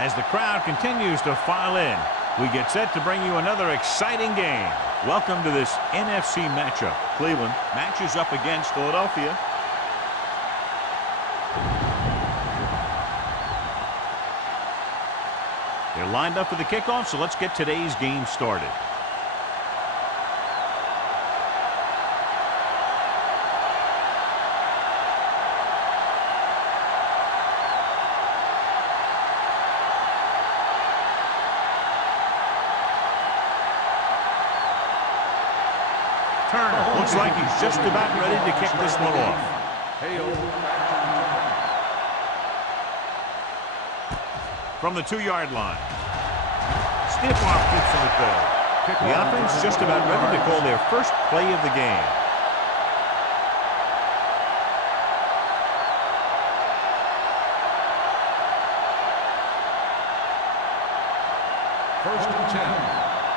As the crowd continues to file in, we get set to bring you another exciting game. Welcome to this NFC matchup. Cleveland matches up against Philadelphia. They're lined up for the kickoff, so let's get today's game started. Turner looks like he's just about ready to kick this one off. From the 2-yard line. Stiff arm keeps him at bay. The offense just about ready to call their first play of the game. First and 10.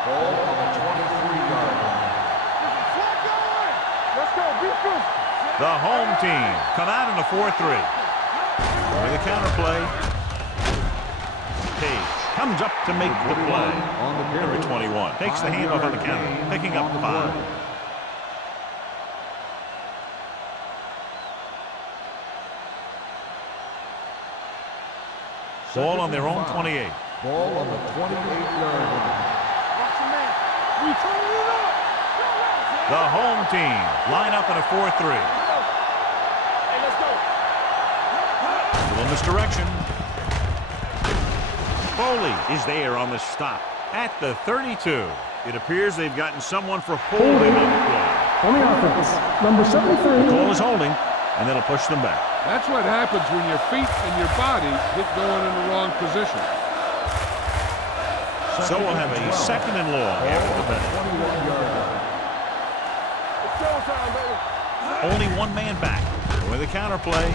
Ball on the 23-yard line. The home team come out in a 4-3. With a counter play. Page comes up to make the play. Number 21 takes the handoff on the counter, picking up 5. Ball on their own 28. Ball on the 28-yard line. The home team line up in a 4-3. Little misdirection. Foley is there on the stop at the 32. It appears they've gotten someone for holding on the play. On the offense, number 73. The call is holding, and that'll push them back. That's what happens when your feet and your body get going in the wrong position. So we'll have a second and long after the bench. Only one man back. With a counter play,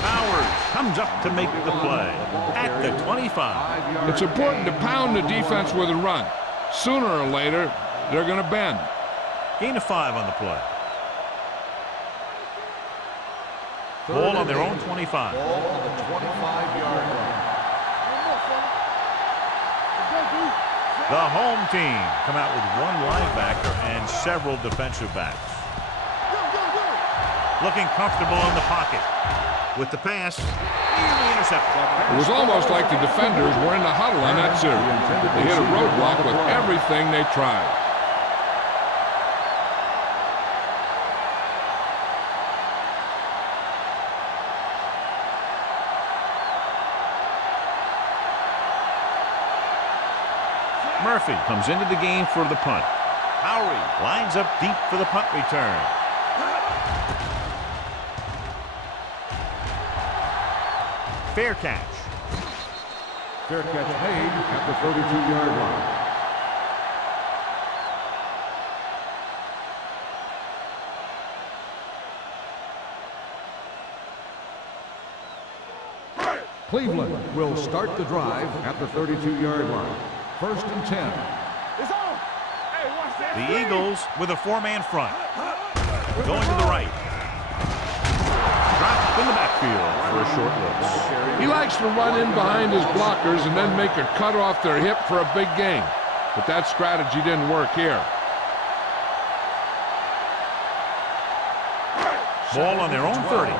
Powers comes up to make the play at the 25. It's important to pound the defense with a run. Sooner or later, they're going to bend. Gain of 5 on the play. Ball on their own 25. Ball on the 25-yard line. The home team come out with one linebacker and several defensive backs. Looking comfortable in the pocket. With the pass, nearly intercepted. It was almost like the defenders were in the huddle on that series. They hit a roadblock with everything they tried. Murphy comes into the game for the punt. Howery lines up deep for the punt return. Fair catch. Fair catch made at the 32-yard line. Cleveland will start the drive at the 32-yard line. First and 10. The Eagles with a 4-man front. Going to the right. Dropped in the backfield for a short loss. He likes to run in behind his blockers and then make a cut off their hip for a big gain. But that strategy didn't work here. Ball on their own 30.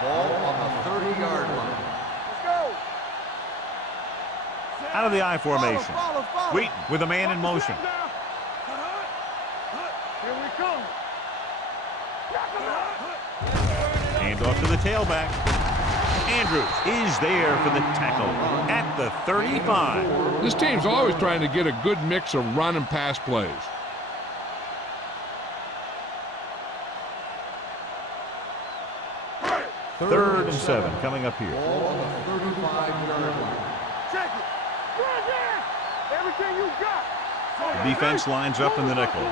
Ball on the 30-yard line. Out of the I formation. Wheaton with a man in motion. Hand off to the tailback. Andrews is there for the tackle at the 35. This team's always trying to get a good mix of run and pass plays. Third and 7 coming up here. Ball on the 35-yard line. The defense lines up in the nickel.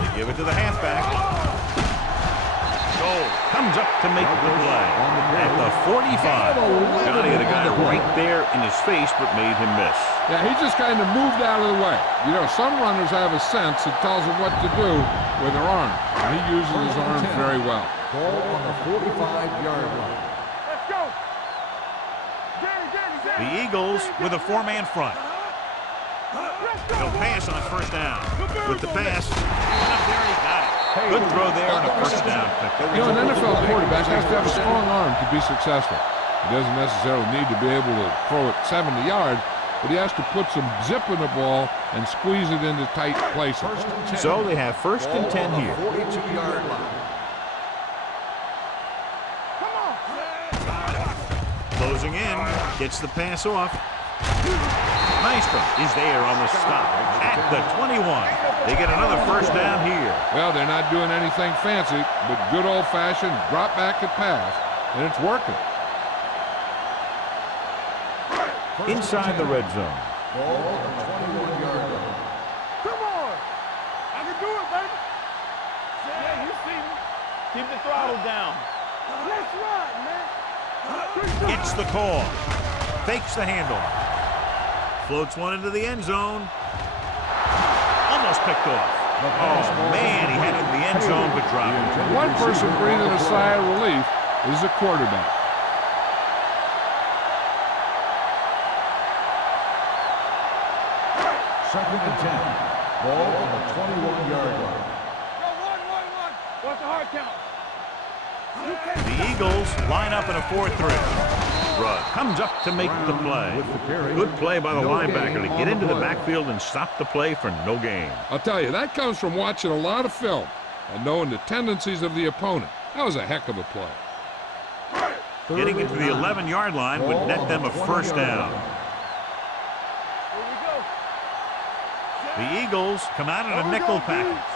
They give it to the halfback. Goal comes up to make the play at the 45. Got to get a guy right there in his face, but made him miss. Yeah, he just kind of moved out of the way. You know, some runners have a sense that tells them what to do with their arm. And he uses his arms very well. Ball on the 45-yard line. The Eagles with a 4-man front. He'll pass on first down. With the pass, went up there, he got it. Good throw there on a first down pick. You know, an NFL quarterback has to have a strong arm to be successful. He doesn't necessarily need to be able to throw it 70 yards, but he has to put some zip in the ball and squeeze it into tight places. So they have first and 10 here. 42-yard line. Closing in, gets the pass off. Nystrom is there on the stop at the 21. They get another first down here. Well, they're not doing anything fancy, but good old-fashioned drop back and pass, and it's working. Inside the red zone. Ball on the 21-yard line. Come on! I can do it, baby! Yeah, you see me. Keep the throttle down. Let's ride, man! It's the call. Fakes the handoff. Floats one into the end zone. Almost picked off. Oh, man, he had it in the end zone, but dropped it. One person breathing a sigh of relief is the quarterback. Second and 10. Ball on the 21-yard line. Go, 1-1-1. What's the hard count? The Eagles line up in a 4-3. Rudd comes up to make the play. Good play by the linebacker to get into the backfield and stop the play for no gain. I'll tell you, that comes from watching a lot of film and knowing the tendencies of the opponent. That was a heck of a play. Getting into the 11-yard line would net them a first down. Here we go. The Eagles come out in a nickel package.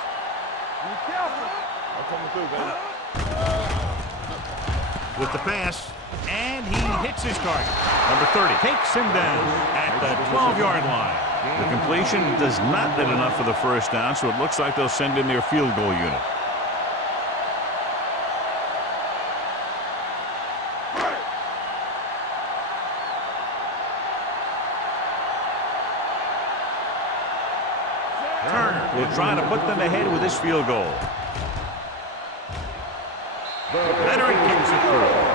Be careful. I'm coming through, baby. With the pass, and he hits his target. Number 30 takes him down at the 12-yard line. The completion does not net enough for the first down, so it looks like they'll send in their field goal unit. Turner will try to put them ahead with this field goal. Veteran kicks it through.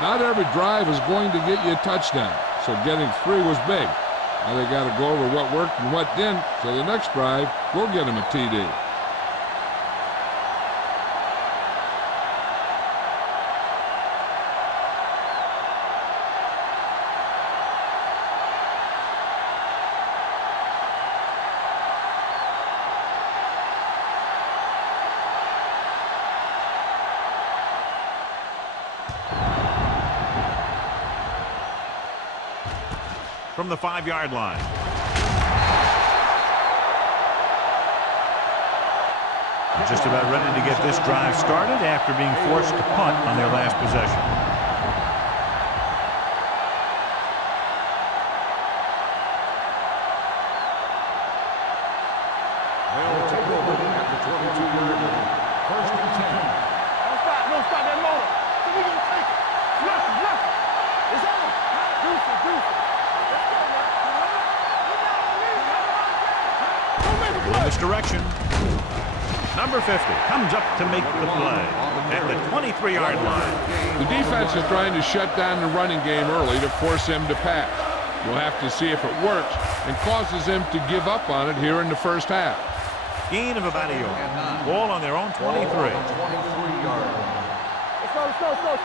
Not every drive is going to get you a touchdown, so getting 3 was big. Now they got to go over what worked and what didn't, so the next drive will get them a TD. From the 5-yard line. Just about ready to get this drive started after being forced to punt on their last possession. They'll take over at the 22-yard line. First and 10. Don't stop that motor. So we gonna take it. Look it. It's on. Deuce it. In this direction. Number 50 comes up to make the play at the 23-yard line. The defense is trying to shut down the running game early to force him to pass. We'll have to see if it works and causes him to give up on it here in the first half. Gain of about a yard. Ball on their own 23. 23-yard line. Let's go. Watch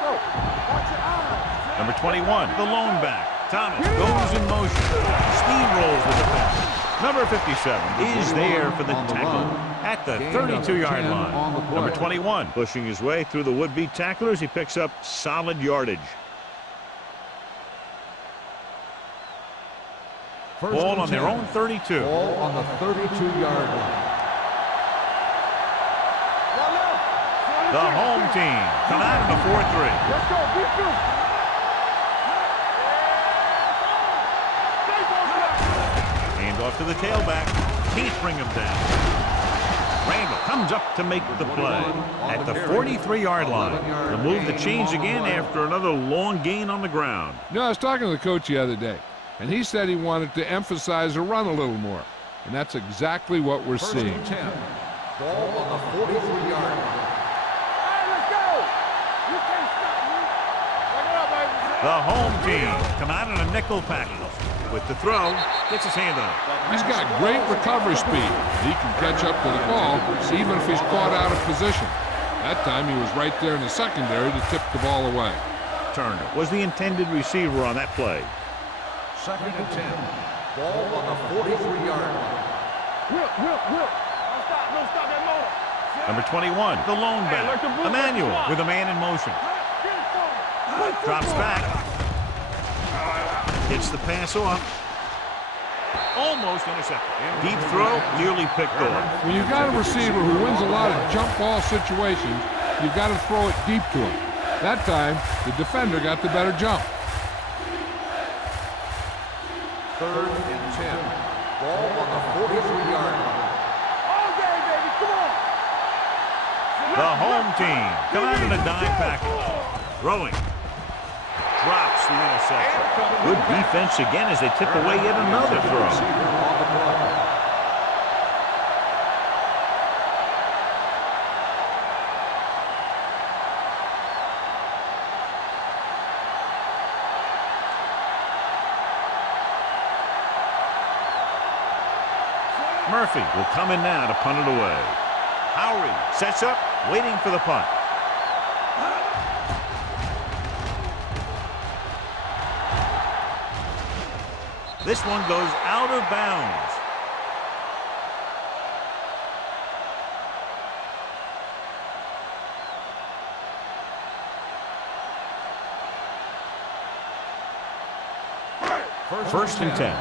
your eyes. Number 21, the lone back. Thomas goes in motion. Steamrolls with the pass. Number 57 is there for the tackle at the 32-yard line. Number 21 pushing his way through the would-be tacklers. He picks up solid yardage. Ball on their own 32. Ball on the 32-yard line. The home team come out in the 4-3. Let's go. Be true. Off to the tailback. Can't bring him down. Randall comes up to make the play at the 43-yard line. The move to change again after another long gain on the ground. You know, I was talking to the coach the other day, and he said he wanted to emphasize the run a little more. And that's exactly what we're seeing. First and 10. Ball on the 43-yard line. All right, let's go. You can't stop me. Run it up, baby. The home team come out in a nickel package. With the throw, gets his hand on it. He's got great recovery speed. He can catch up to the ball even if he's caught out of position. That time he was right there in the secondary to tip the ball away. Turner was the intended receiver on that play. 2nd and 10. Ball on the 43-yard line. Will. Don't stop that motor. Number 21, the lone back, Emmanuel with a man in motion. Drops back. Gets the pass off. Almost intercepted. Deep throw, nearly picked off. When you've got a receiver who wins a lot of jump ball situations, you've got to throw it deep to him. That time, the defender got the better jump. 3rd and 10. Ball on the 43-yard line. All day, baby. Come on. The home team come out in a dime package. Throwing. Drops the interception. Good defense again as they tip away yet another throw. Murphy will come in now to punt it away. Howry sets up, waiting for the punt. This one goes out of bounds. First and 10.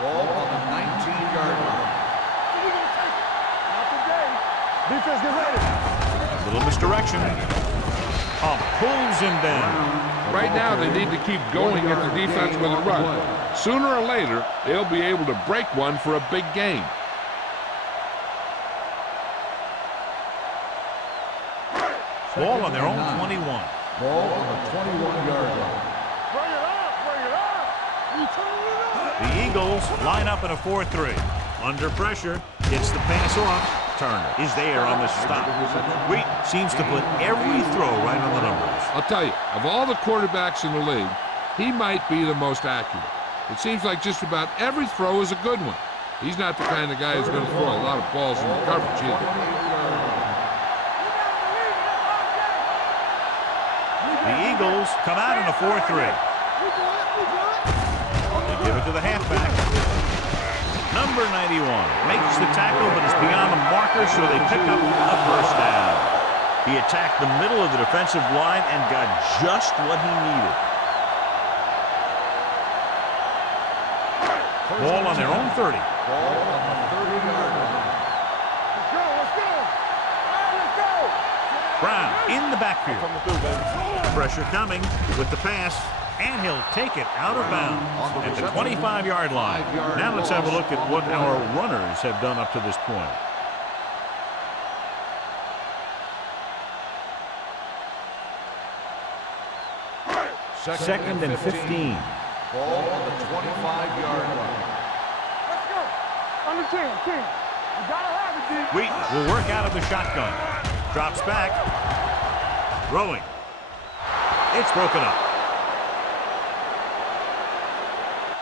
Ball on the 19-yard line. Defense, get ready. Little misdirection. Pulls him down. Right now, they need to keep going at the defense with a run. Sooner or later, they'll be able to break one for a big game. Ball on their own 21. Ball on the 21-yard line. Bring it up. You turn it up. The Eagles line up in a 4-3. Under pressure, gets the pass off. Turner is there on the stop. Wheat seems to put every throw right on the numbers. I'll tell you, of all the quarterbacks in the league, he might be the most accurate. It seems like just about every throw is a good one. He's not the kind of guy who's going to throw a lot of balls in the coverage either. The Eagles come out in a 4-3. They give it to the halfback. Number 91 makes the tackle, but it's beyond the marker, so they pick up a first down. He attacked the middle of the defensive line and got just what he needed. Ball on their own 30. Ball on the 30-yard line. Let's go. Let's go. Brown in the backfield. Pressure coming with the pass, and he'll take it out of bounds at the 25-yard line. Now let's have a look at what our runners have done up to this point. Second and 15. Ball on the 25-yard line. Let's go. Under 10. You gotta have it, D. Wheaton will work out of the shotgun. Drops back. Throwing. It's broken up.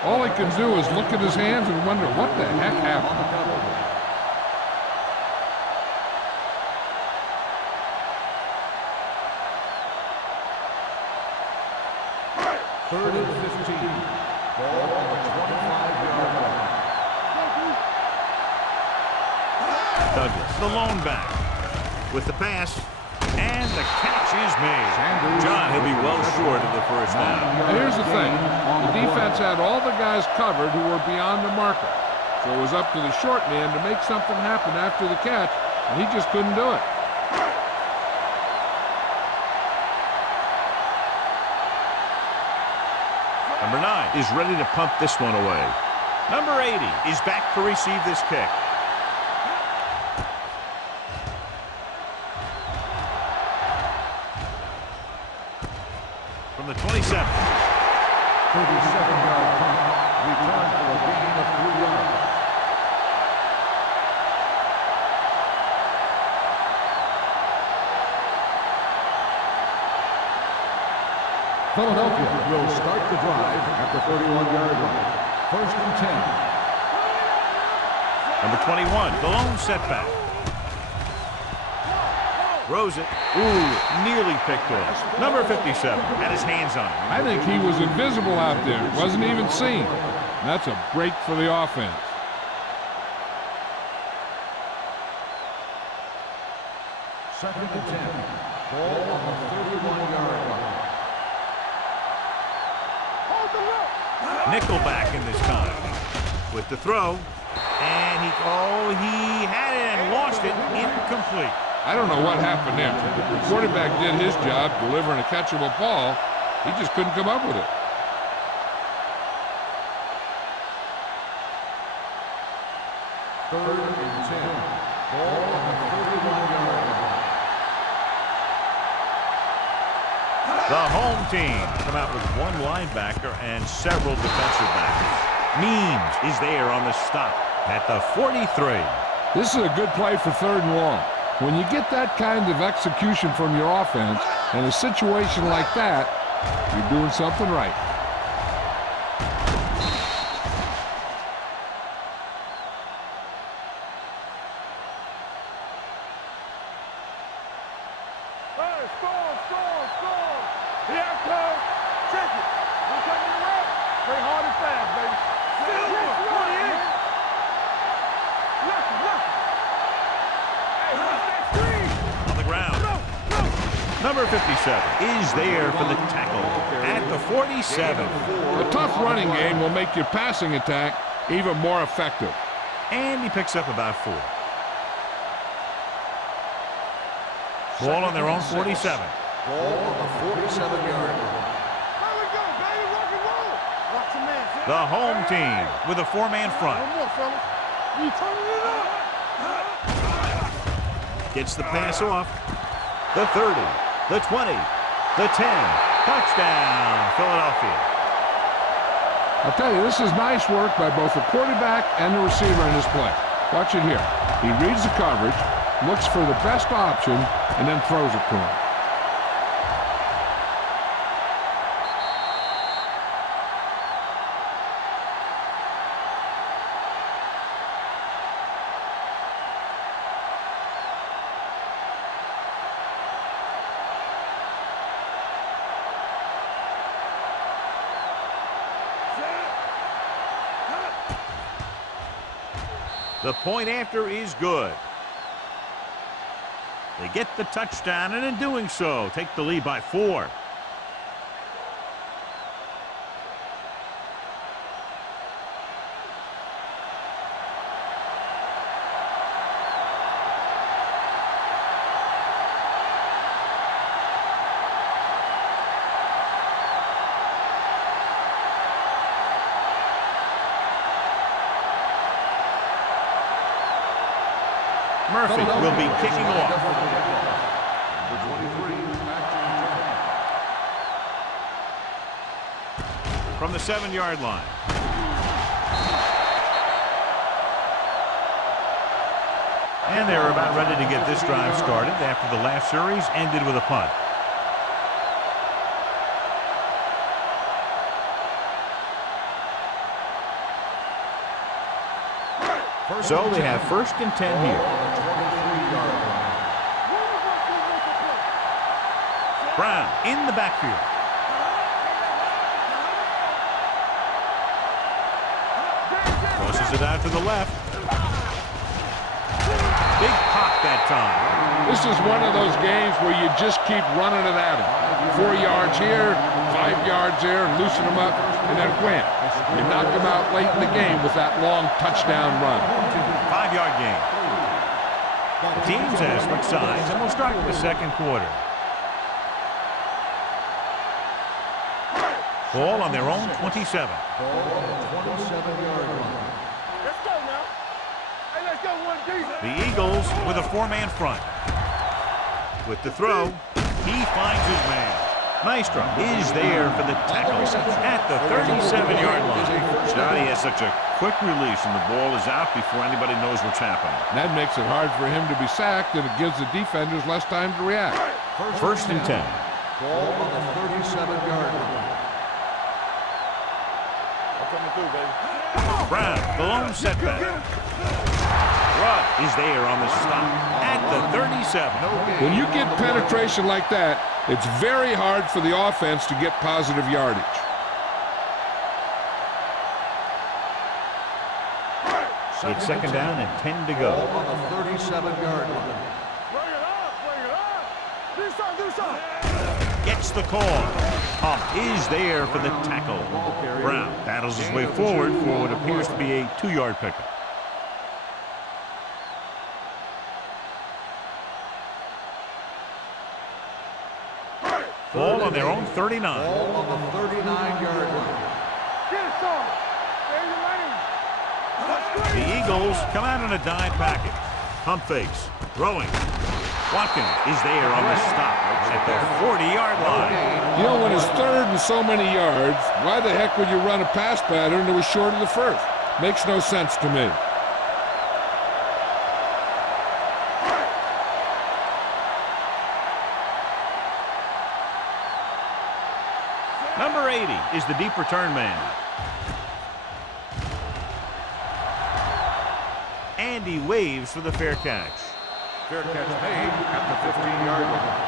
All he can do is look at his hands and wonder what the heck happened. 3rd and 15. Ball on the 25-yard line. Douglas, the lone back, with the pass, and the catch is made. John, he'll be well short of the first down. Now, here's the thing. The defense had all the guys covered who were beyond the marker. So it was up to the short man to make something happen after the catch, and he just couldn't do it. Number 9 is ready to pump this one away. Number 80 is back to receive this kick. From the 27. 37-yard punt. Return for a gain of 3 yards. Philadelphia will start the drive at the 31-yard line. First and 10. Number 21, the lone setback. Throws it. Ooh, nearly picked off. Number 57 had his hands on it. I think he was invisible out there. Wasn't even seen. And that's a break for the offense. Second and 10. Ball on the 31-yard line. Nickelback in this time. With the throw. And he had it and lost it. Incomplete. I don't know what happened there. The quarterback did his job delivering a catchable ball. He just couldn't come up with it. Third and 10. Ball on the 31-yard line. The home team come out with one linebacker and several defensive backs. Means is there on the stop at the 43. This is a good play for 3rd and long. When you get that kind of execution from your offense in a situation like that, you're doing something right. Score. Here it comes. Check it. I'm coming around. Play hard and fast, baby. On the ground. Number 57 is there for the tackle at the 47. A tough running game will make your passing attack even more effective. And he picks up about 4. Ball on their own 47. Ball on the 47-yard line. The home team with a 4-man front. You turning it up. Gets the pass off. The 30, the 20, the 10. Touchdown, Philadelphia. I'll tell you, this is nice work by both the quarterback and the receiver in this play. Watch it here. He reads the coverage, looks for the best option, and then throws it to him. The point after is good. They get the touchdown, and in doing so, take the lead by 4. Murphy will be kicking off. From the 7-yard line. And they're about ready to get this drive started after the last series ended with a punt. So they have 1st and 10 here. Brown in the backfield. Crosses it out to the left. Big pop that time. This is one of those games where you just keep running it at him. 4 yards here, 5 yards there, and loosen them up, and then wham. You knock them out late in the game with that long touchdown run. 5-yard gain. The teams have switched sides, and we'll start with the second quarter. Ball on their own 27. Let's go now. Hey, let's go one deep. The Eagles with a 4-man front. With the throw, he finds his man. Maestro is there for the tackle at the 37-yard line. Johnny has such a quick release, and the ball is out before anybody knows what's happening. That makes it hard for him to be sacked, and it gives the defenders less time to react. 1st and 10. Ball on the 37-yard line. Coming through, baby. Brown, the lone setback. Rudd is there on the stop at the 37. When you get penetration like that, it's very hard for the offense to get positive yardage. It's second down and 10 to go. Ball on the 37-yard line. Bring it up, bring it up. Do something. Gets the call. Hump is there for the tackle. Brown battles his way forward for what appears to be a 2-yard pickup. Ball on their own 39. Ball on the 39-yard line. Get it, son. There's your lane. The Eagles come out in a dime package. Hump fakes. Throwing. Watkins is there on the stop at the 40-yard line. You know, when it's third and so many yards, why the heck would you run a pass pattern that was short of the first? Makes no sense to me. Number 80 is the deep return man. And he waves for the fair catch. Fair catch made at the 15-yard line.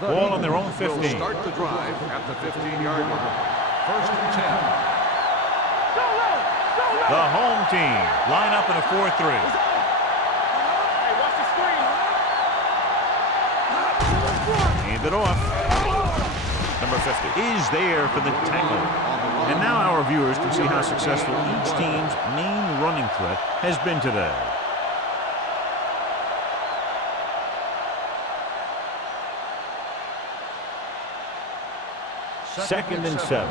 Ball on their own 15. Will start the drive at the 15-yard line. First and 10. The home team line up in a 4-3. Hey, watch the screen. Hand it off. Number 50 is there for the tackle. And now our viewers can see how successful each team's main running threat has been today. Second and 7.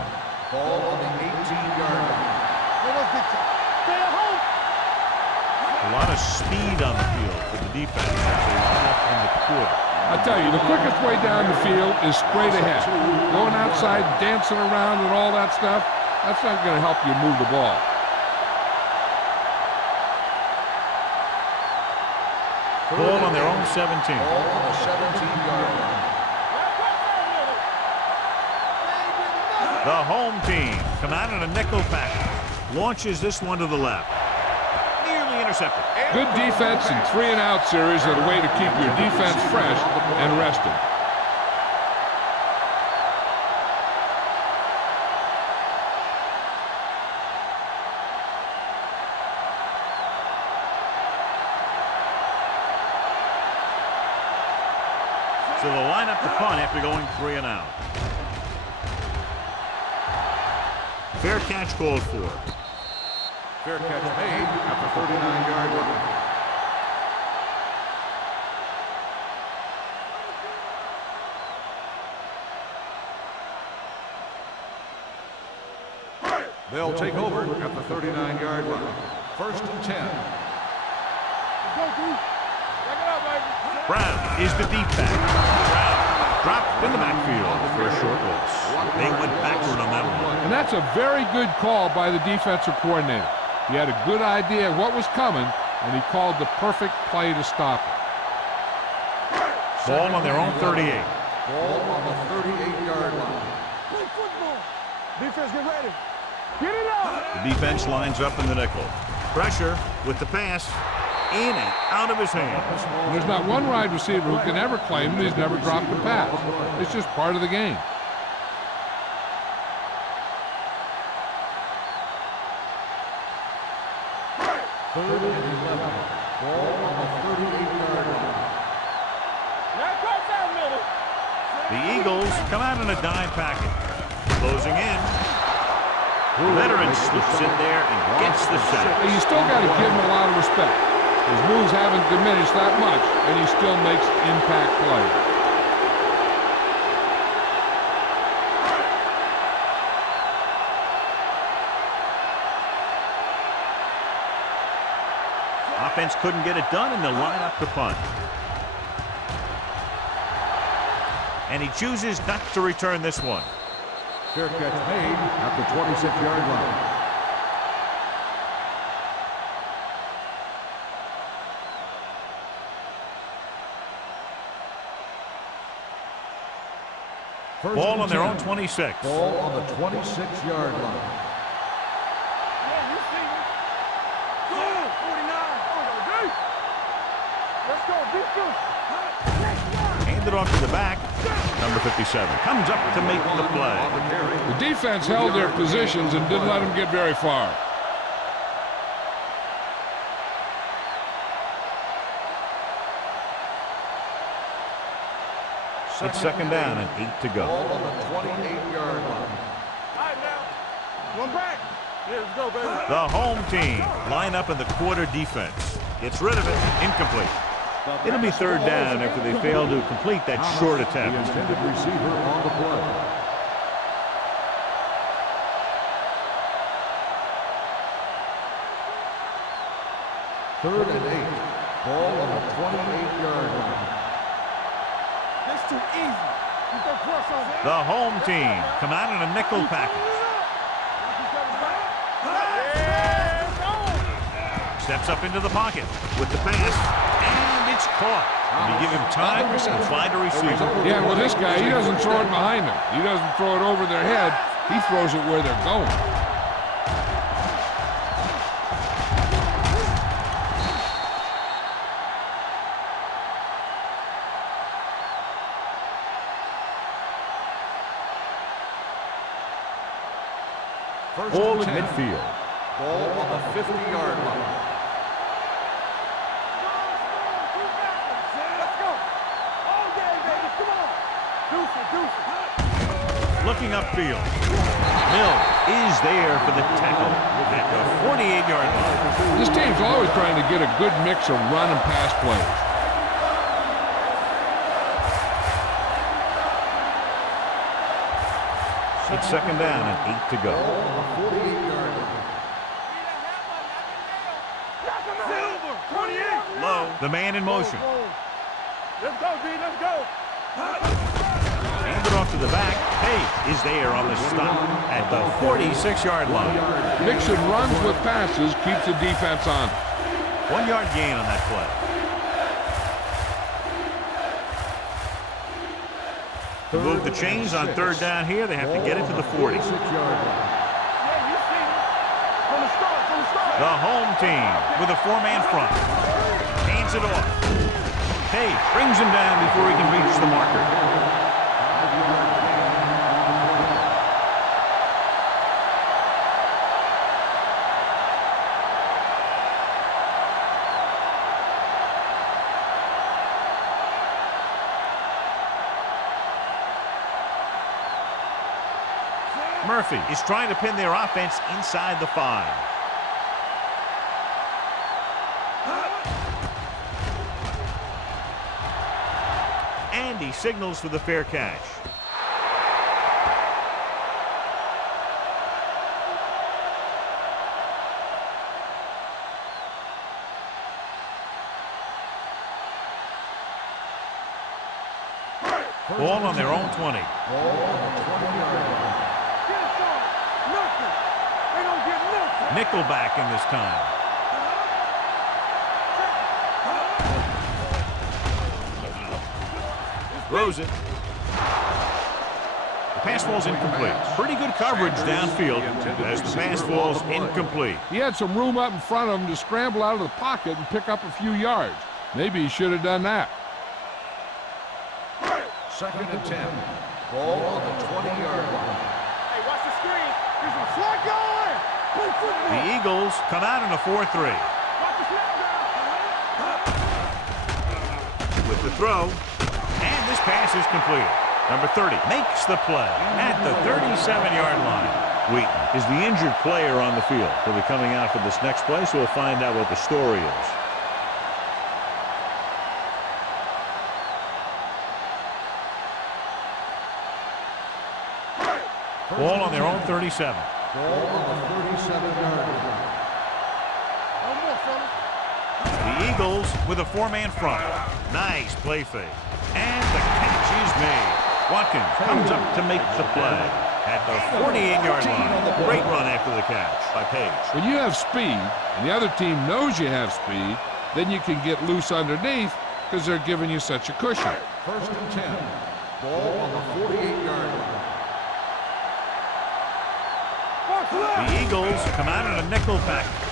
Ball on the 18-yard line. Stay at home. A lot of speed on the field for the defense as they line up in the quarter. I tell you, the quickest way down the field is straight ahead. Going outside, dancing around and all that stuff, that's not going to help you move the ball. Ball on their own 17. Ball on the 17-yard line. The home team come out in a nickel package. Launches this one to the left. Nearly intercepted. Good defense and 3-and-out series are the way to keep your defense fresh and rested. So they'll line up the punt after going 3-and-out. Fair catch called for. Fair catch made at the 39-yard line. They'll take over at the 39-yard line. First and 10. Brown is the deep back. Brown dropped in the backfield for a short loss. They went backward on that one. And that's a very good call by the defensive coordinator. He had a good idea of what was coming, and he called the perfect play to stop it. Ball on their own 38. Ball on the 38-yard line. Play football. Defense, get ready. Get it up. The defense lines up in the nickel. Pressure with the pass. In and out of his hands. And there's not one wide receiver who can ever claim that he's never dropped a pass. It's just part of the game. Third and 11. Ball on the 38-yard line. Now cross down middle. The Eagles come out in a dime package. Closing in. Veteran slips in there and gets the sack. You still got to give him a lot of respect. His moves haven't diminished that much, and he still makes impact plays. Offense couldn't get it done, and they'll line up to punt. And he chooses not to return this one. Fair catch made at the 26-yard line. Ball on their own 26. Ball on the 26-yard line. Yeah, you see me. Go, 49. Let's go, defense. Handed off to the back. Number 57 comes up to make the play. The defense held their positions and didn't let them get very far. It's second down and 8 to go. Ball on the 28-yard line. All right, now. One back. Yeah, let's go, baby. The home team line up in the quarter defense. Gets rid of it. Incomplete. It'll be third down after they fail to complete that short The attempt. intended receiver on the play. Third and 8. Ball on the 28-yard line. That's too easy. You go cross over. The home team come out in a nickel package. Steps up into the pocket with the pass, and it's caught. And you give him time to find a receiver. Yeah, well, this guy, he doesn't throw it behind them. He doesn't throw it over their head. He throws it where they're going. Ball at midfield. Ball on the 50-yard line. Let's go. All day, baby. Come on. Deuce it. Looking upfield. Mill is there for the tackle at the 48-yard line. This team's always trying to get a good mix of run and pass plays. It's second down and 8 to go. 48-yard line. Silver. 28. Low. The man in motion. Let's go, D. Let's go. Handed off to the back. Hay is there on the stop at the 46-yard line. Mixing runs with passes keeps the defense on. 1 yard gain on that play. To move the chains on third down here, they have to get it to the 40. 46-yard line. Yeah, you see me. From the start. The home team with a four-man front. Hands it off. Hay brings him down before he can reach the marker. Murphy is trying to pin their offense inside the 5. And he signals for the fair catch. Ball on their own 20. Ball on the 20-yard line. Nickelback in this time. Throws it. The pass falls incomplete. Pretty good coverage downfield as the pass falls incomplete. He had some room up in front of him to scramble out of the pocket and pick up a few yards. Maybe he should have done that. Second and 10. Ball on the 20-yard line. Hey, watch the screen. There's a flag going. The Eagles come out in a 4-3. Watch the flag down. With the throw, and this pass is completed. Number 30 makes the play at the 37-yard line. Wheaton is the injured player on the field. He'll be coming out for this next play, so we'll find out what the story is. Ball on their own 37. Ball on the 37-yard line. One more, fella. The Eagles with a four-man front. Nice play fake. And the catch is made. Watkins comes up to make the play at the 48-yard line. Great run after the catch by Page. When you have speed and the other team knows you have speed, then you can get loose underneath because they're giving you such a cushion. First and 10. Ball on the 48-yard line. The Eagles come out in a nickel package.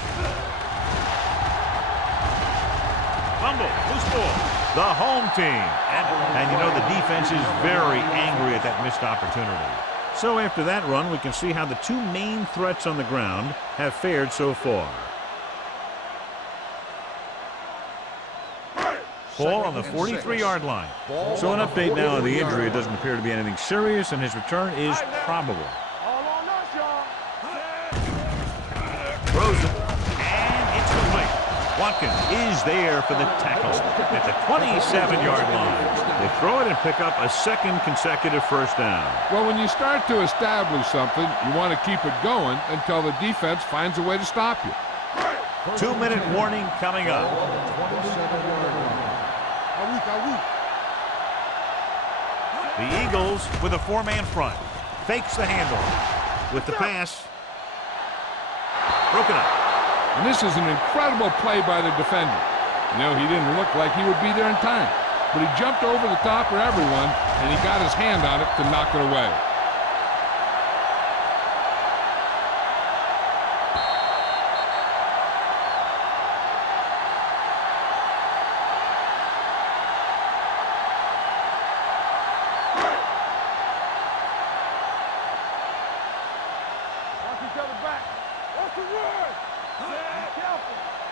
Fumble, loose ball. The home team. And you know the defense is very angry at that missed opportunity. So after that run, we can see how the two main threats on the ground have fared so far. Ball on the 43-yard line. So an update now on the injury. It doesn't appear to be anything serious, and his return is probable. Throws it, and it's complete. Watkins is there for the tackle at the 27-yard line. They throw it and pick up a second consecutive first down. Well, when you start to establish something, you want to keep it going until the defense finds a way to stop you. 2-minute warning coming up. The Eagles with a four-man front. Fakes the handle. With the pass. Broken up. And this is an incredible play by the defender. You know, he didn't look like he would be there in time. But he jumped over the top of everyone, and he got his hand on it to knock it away.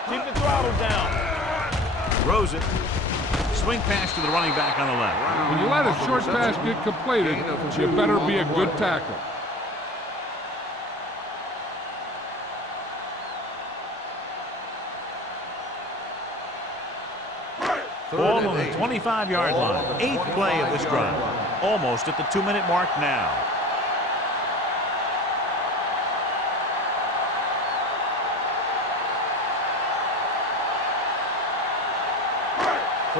Keep the throttle down. Throws it. Swing pass to the running back on the left. When you let a short pass get completed, you better be a good tackle. Ball on the 25-yard line. 8th play of this drive. Almost at the 2-minute mark now.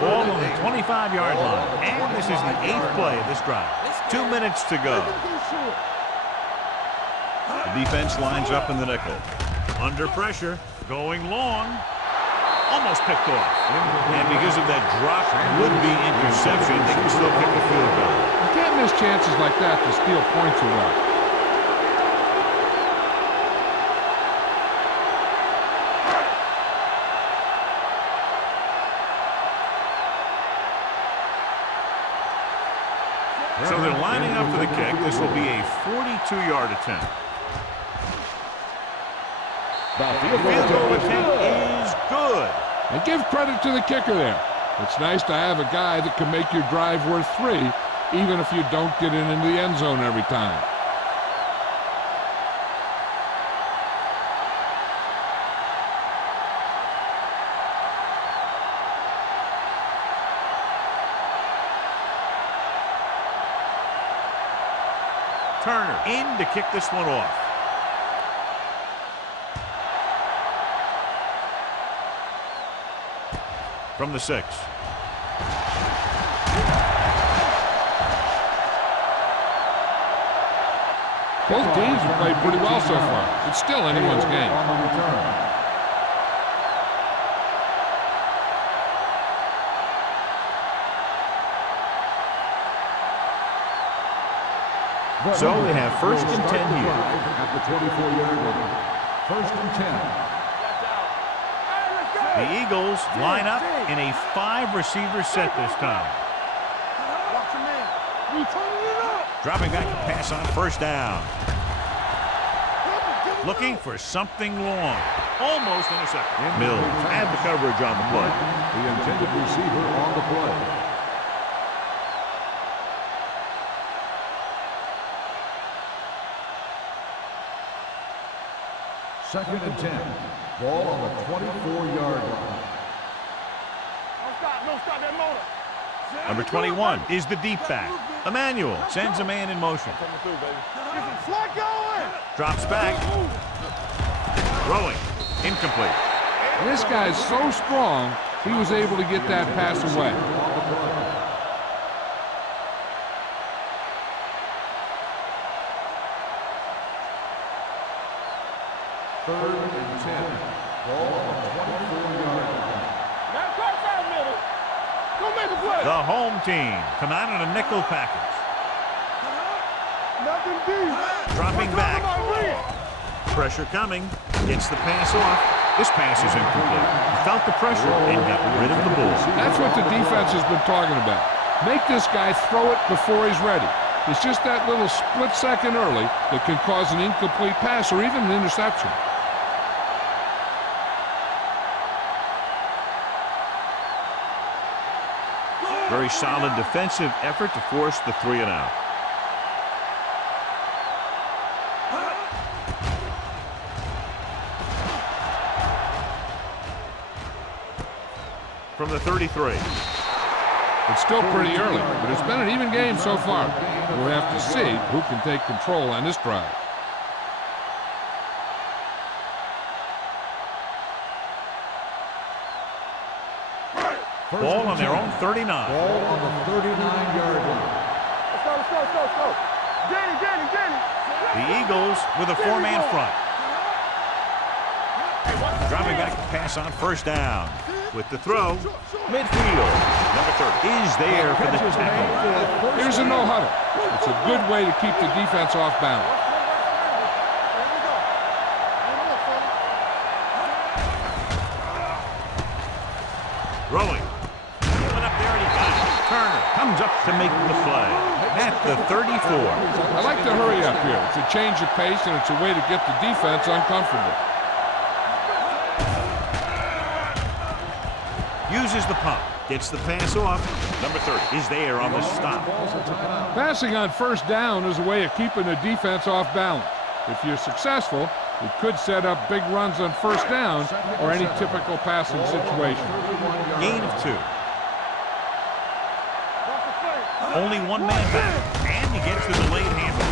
Ball on the 25-yard line. And this is the 8th play of this drive. 2 minutes to go. The defense lines up in the nickel. Under pressure. Going long. Almost picked off. And because of that drop would-be interception, they can still kick a field goal. You can't miss chances like that to steal points away. So they're lining up for the kick. This will be a 42-yard attempt. The field goal attempt is good. And give credit to the kicker there. It's nice to have a guy that can make your drive worth 3, even if you don't get it into the end zone every time. Turner in to kick this one off. From the 6. Both teams have played pretty well so far. It's still anyone's game. So they have first and 10 here. At the 24-yard line. First and 10. The Eagles line up in a 5-receiver set this time. Dropping back to pass on first down. Looking for something long. Almost intercepted. Mills had the coverage on the play. The intended receiver on the play. Second and 10. Ball on the 24-yard line. Don't stop that motor. Number 21 is the deep back. Emmanuel sends a man in motion. Drops back. Throwing. Incomplete. This guy's so strong, he was able to get that pass away. Third and 10. Ball on the 24-yard line. Now cross that middle. Go make the play. The home team come out in a nickel package. Dropping back. Pressure coming. Gets the pass off. This pass is incomplete. He felt the pressure and got rid of the ball. That's what the defense has been talking about. Make this guy throw it before he's ready. It's just that little split second early that can cause an incomplete pass or even an interception. Very solid defensive effort to force the 3-and-out. From the 33. It's still pretty early, but it's been an even game so far. We'll have to see who can take control on this drive. Ball on their own 39. Ball on the 39-yard line. Let's go. Get it. The Eagles with a 4-man front. Dropping back to pass on first down. With the throw, midfield. Number 30 is there for the tackle. Here's a no-huddle. It's a good way to keep the defense off balance. Rolling. Coming up there and he got it. Turner comes up to make the play. At the 34. I like to hurry up here. It's a change of pace, and it's a way to get the defense uncomfortable. Uses the pump. Gets the pass off. Number 30 is there on the stop. Passing on first down is a way of keeping the defense off balance. If you're successful, it could set up big runs on first down or any typical passing situation. Gain of 2. Only one man back, and he gets the delayed handle.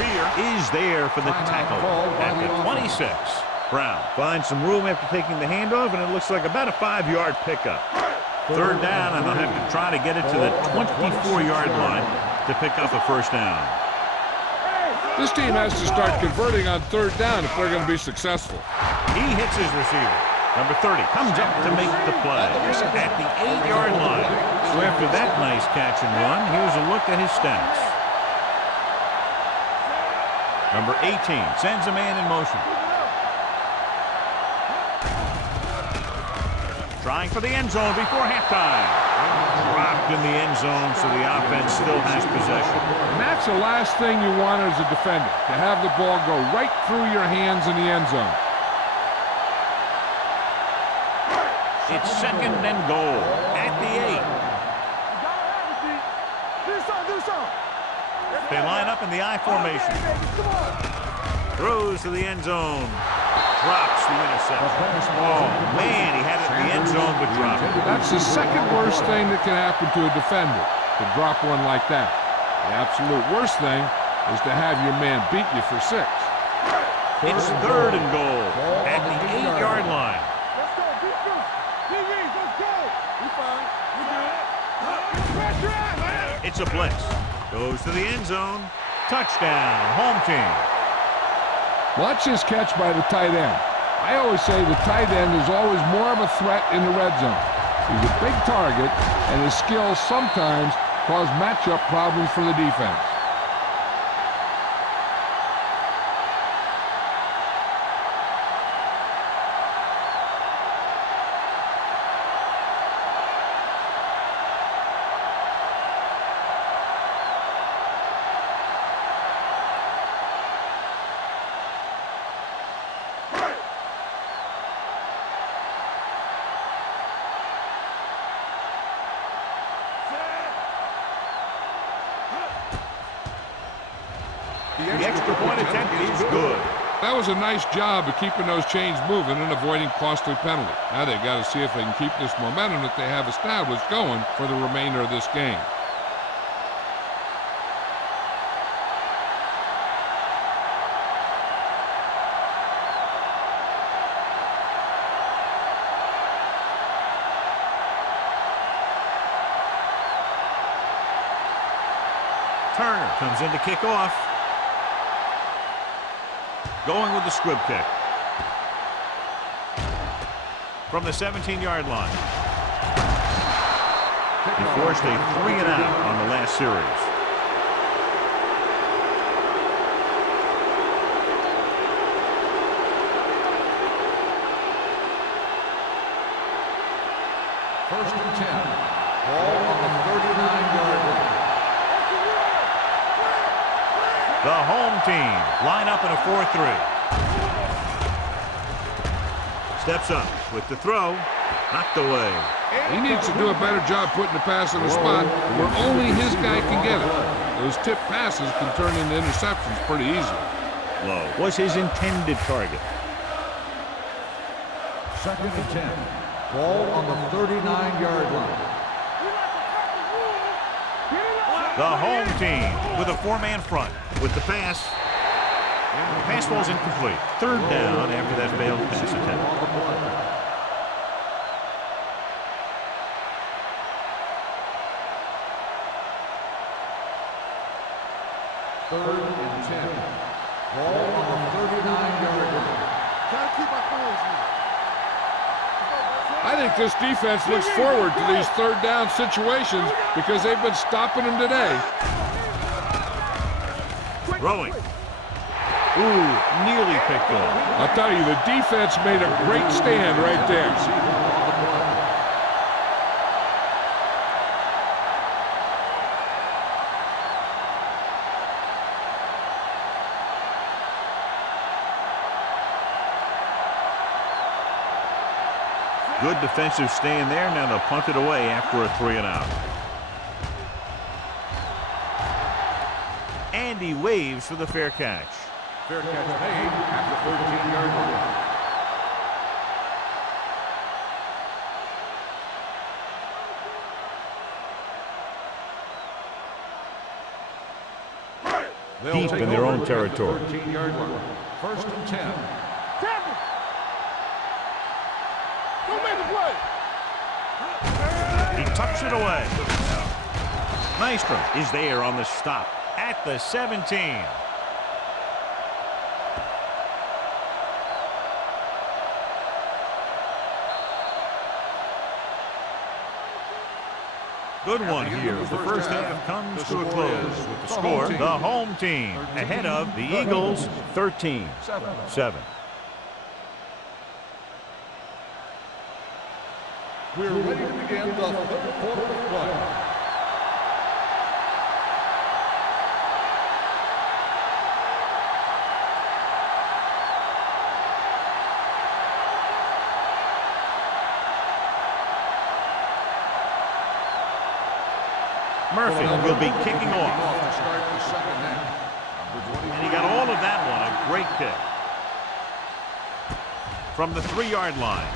Rear is there for the tackle at the 26. Brown finds some room after taking the handoff, and it looks like about a 5-yard pickup. Third down, and they'll have to try to get it to the 24-yard line to pick up a first down. This team has to start converting on third down if they're going to be successful. He hits his receiver. Number 30 comes up to make the play at the 8-yard line. So after that nice catch and run, here's a look at his stats. Number 18 sends a man in motion. Trying for the end zone before halftime. Dropped in the end zone, so the offense still has possession. And that's the last thing you want as a defender, to have the ball go right through your hands in the end zone. It's second and goal at the 8. They line up in the I formation. Throws to the end zone. Drops the interception. Oh, man, he had it in the end zone, but dropped it. That's the second worst thing that can happen to a defender, to drop one like that. The absolute worst thing is to have your man beat you for 6. It's third and goal at the 8-yard line. Let's go, defense. DBs, let's go. We fine. We good. Pressure, man. It's a blitz. Goes to the end zone. Touchdown, home team. Watch this catch by the tight end. I always say the tight end is always more of a threat in the red zone. He's a big target, and his skills sometimes cause matchup problems for the defense. The extra point attempt is good. That was a nice job of keeping those chains moving and avoiding costly penalty. Now they've got to see if they can keep this momentum that they have established going for the remainder of this game. Turner comes in to kick off. Going with the squib kick. From the 17-yard line. He forced a 3-and-out on the last series. First and 10. Ball on the 39-yard line. The home team line up in a 4-3. Steps up with the throw. Knocked away. He needs to do a better job putting the pass in a spot where only his guy can get it. Those tip passes can turn into interceptions pretty easily. Low was his intended target. Second and 10. Ball on the 39-yard line. The home team with a 4-man front with the pass. The pass falls incomplete. Third down after that failed pass attempt. Third and 10. Ball on the 39-yard line. Gotta keep our fingers in. I think this defense looks forward to these third down situations because they've been stopping them today. Throwing. Ooh, nearly picked off. I'll tell you, the defense made a great stand right there. Good defensive stand there. Now they'll punt it away after a 3-and-out. And he waves for the fair catch. Fair catch made at the 13-yard line. Deep in their own territory. 13-yard line. First and 10. He tucks it away. Maestro is there on the stop at the 17. Good one here. The first half comes to a close with the score. The home team ahead of the Eagles 13-7. We're ready to begin the third quarter of play. Murphy will be kicking off. To start the second half. And he got all of that one. A great kick. From the 3-yard line.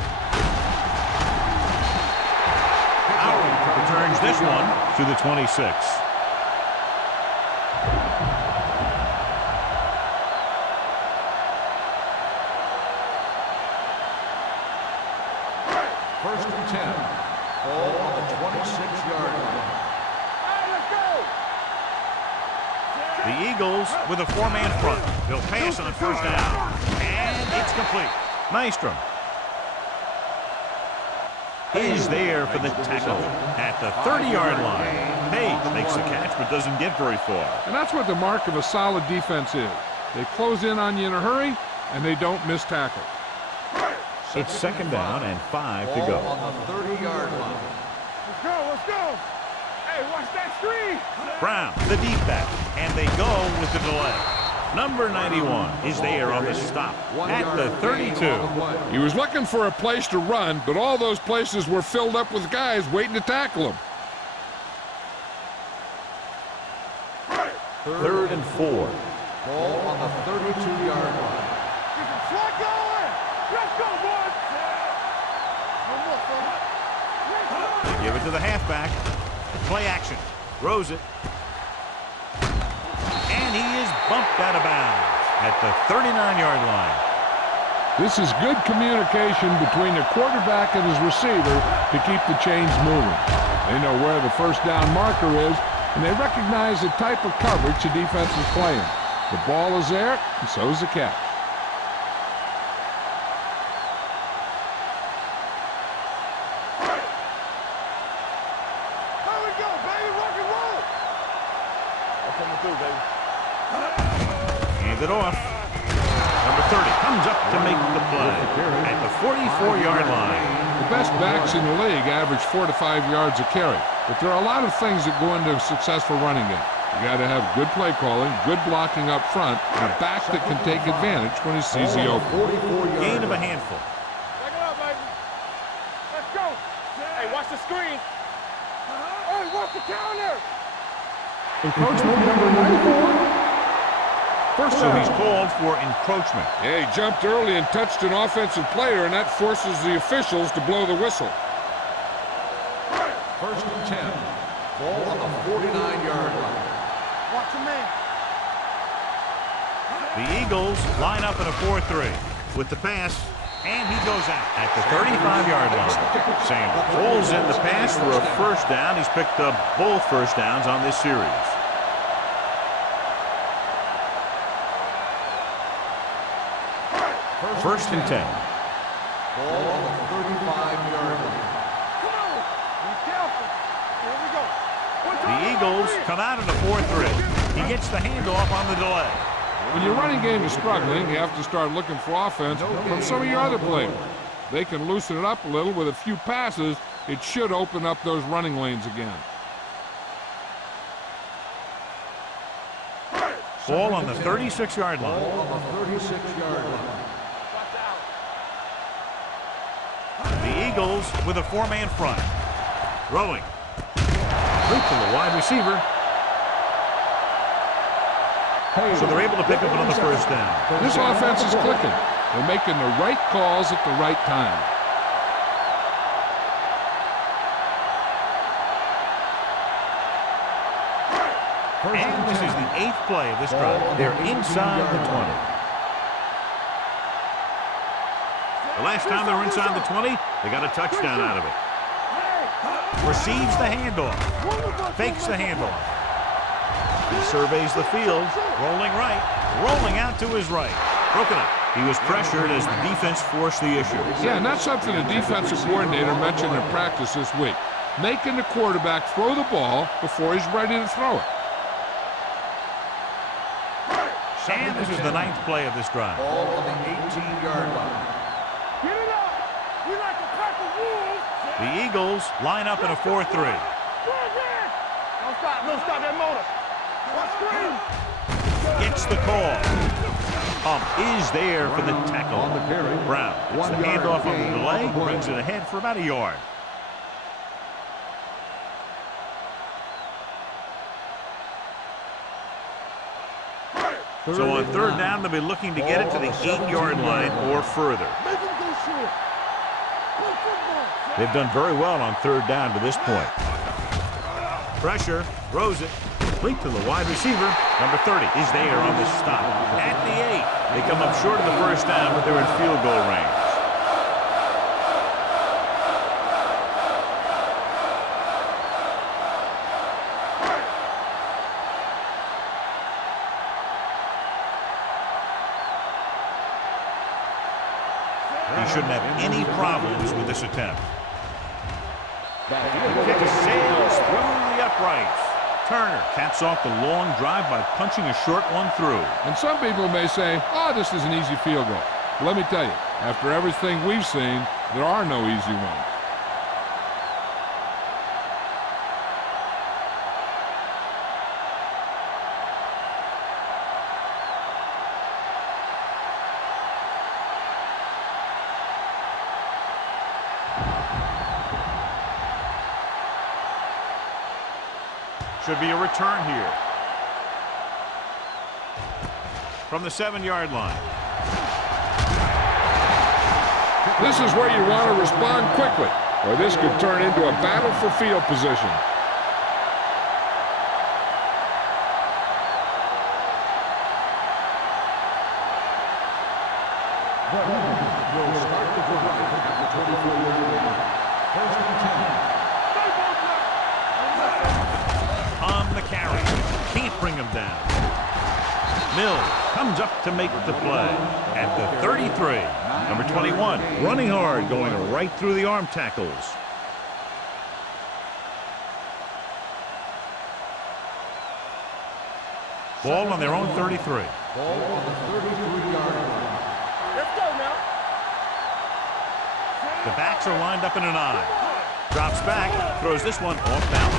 Howard returns this one to the 26. First and 10. Ball on the 26-yard line. The Eagles with a 4-man front. They'll pass on first down. And it's complete. Maestro is there for the tackle at the 30-yard line. Page makes the catch but doesn't get very far. And that's what the mark of a solid defense is. They close in on you in a hurry, and they don't miss tackle. It's second down and 5 to go. Ball on the 30-yard line. Let's go, let's go. Hey, watch that screen. Brown, the deep back, and they go with the delay. Number 91 is there on the stop at the 32. He was looking for a place to run, but all those places were filled up with guys waiting to tackle him. Third and 4. Ball on the 32-yard line. Get some slack going. Let's go, boys. One more, son. They give it to the halfback. Play action. Throws it. And he is bumped out of bounds at the 39-yard line. This is good communication between the quarterback and his receiver to keep the chains moving. They know where the first down marker is, and they recognize the type of coverage the defense is playing. The ball is there, and so is the catch. There we go, baby. Rock and roll. That's coming through, baby. Hand it off. Number 30 comes up to make the play at the 44-yard line. The best backs in the league average 4 to 5 yards a carry. But there are a lot of things that go into a successful running game. You got to have good play calling, good blocking up front, and a back that can take advantage when he sees the open. Gain of a handful. Back it up, baby. Let's go. Hey, watch the screen. Hey, watch the counter. Encroachment number 94. So he's called for encroachment. Yeah, he jumped early and touched an offensive player, and that forces the officials to blow the whistle. First and 10. Ball on the 49-yard line. Watch your man. The Eagles line up in a 4-3 with the pass, and he goes out at the 35-yard line. Sanders pulls in the pass for a first down. He's picked up both first downs on this series. First and 10. Ball on the 35-yard line. Come on. Be careful. Here we go. The Eagles come out in a 4-3. He gets the handoff on the delay. When your running game is struggling, you have to start looking for offense from some of your other players. They can loosen it up a little with a few passes. It should open up those running lanes again. Ball on the 36-yard line. Ball on the 36-yard line. The Eagles with a 4-man front. Throwing. Complete to the wide receiver. So they're able to pick up another first down. This offense is clicking. They're making the right calls at the right time. And this is the 8th play of this drive. They're inside the 20. The last time they were inside the 20, they got a touchdown out of it. Receives the handoff. Fakes the handoff. He surveys the field. Rolling right. Rolling out to his right. Broken up. He was pressured as the defense forced the issue. Yeah, and that's something the defensive coordinator mentioned in practice this week. Making the quarterback throw the ball before he's ready to throw it. And this is the 9th play of this drive. Ball on the 18-yard line. Get it up. We like a pack of wolves. The Eagles line up in a 4-3. Don't stop that motor. Watch screen. Gets the call. Pump is there for the tackle. On the carry. Brown gets the 1 yard handoff on gain the on delay, the play. brings it ahead for about a yard. So on third down, they'll be looking to get it to the 8-yard line or further. Make him go short. Play football. They've done very well on third down to this point. Pressure, throws it, complete to the wide receiver. Number 30 is there on the stop. At the 8, they come up short of the first down, but they're in field goal range. He shouldn't have any problems with this attempt. The kick sails through the uprights. Turner caps off the long drive by punching a short one through. And some people may say, oh, this is an easy field goal. But let me tell you, after everything we've seen, there are no easy ones. Should be a return here. From the 7-yard line. This is where you want to respond quickly, or this could turn into a battle for field position. Will start the drive at the 24-yard line. First and 10. On the carry. Can't bring him down. Mills comes up to make the play at the 33. Number 21, running hard, going right through the arm tackles. Ball on their own 33. Ball on the 33-yard line. The backs are lined up in an I. Drops back, throws this one off balance.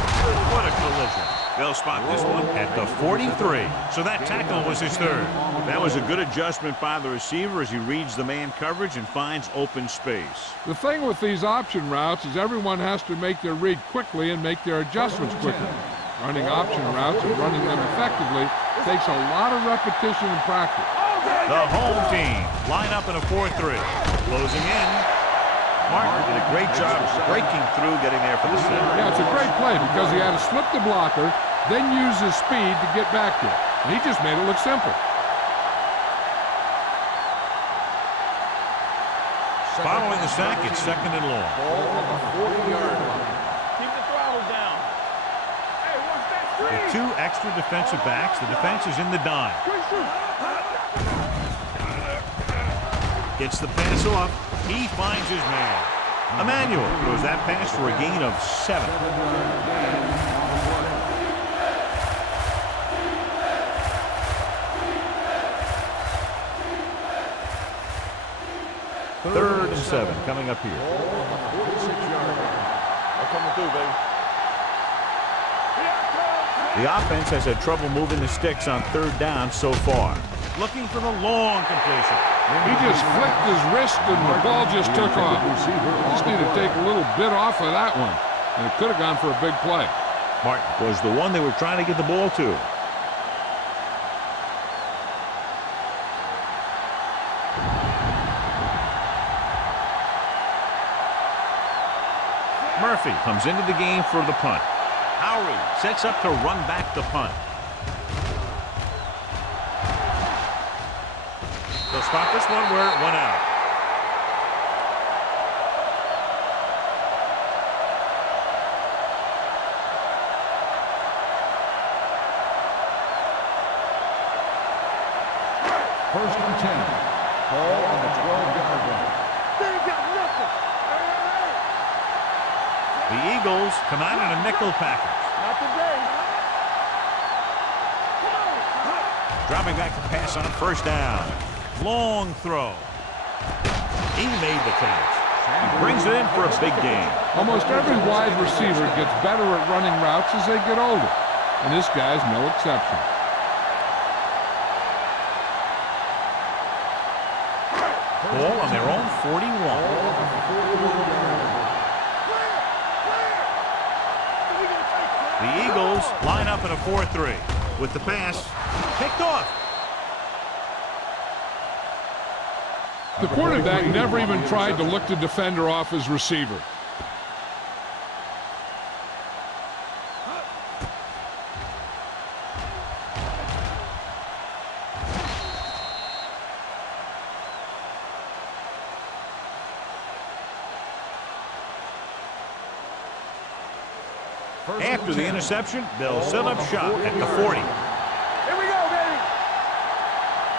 What a collision. They'll spot this one at the 43. So that tackle was his third. That was a good adjustment by the receiver as he reads the man coverage and finds open space. The thing with these option routes is everyone has to make their read quickly and make their adjustments quickly. Running option routes and running them effectively takes a lot of repetition and practice. The home team line up in a 4-3. Closing in. Martin did a great job breaking through, getting there for the set. Yeah, it's a great play because he had to slip the blocker, then use his speed to get back there. And he just made it look simple. Following the sack, it's second and long. Ball on the 40-yard line. Keep the throttle down. Hey, watch that With screen. 2 extra defensive backs, the defense is in the dime. Gets the pass off. He finds his man. Emmanuel throws that pass for a gain of 7. Third and 7 coming up here. I'm coming through, baby. The offense has had trouble moving the sticks on third down so far. Looking for the long completion. He just flicked his wrist and the ball just took off. Just need to take a little bit off of that one. And it could have gone for a big play. Martin was the one they were trying to get the ball to. Murphy comes into the game for the punt. Howry sets up to run back the punt. They'll spot this one where it went out. First and 10. Ball on the 12-yard line. They ain't got nothing. The Eagles come out in a nickel package. Not today. Dropping back to pass on first down. Long throw. He made the catch. He brings it in for a big gain. Almost every wide receiver gets better at running routes as they get older. And this guy's no exception. Ball on their own 41. The Eagles line up in a 4-3. With the pass picked off. The quarterback never even tried to look the defender off his receiver. After the interception, they'll set up shop at the 40. Here we go, baby.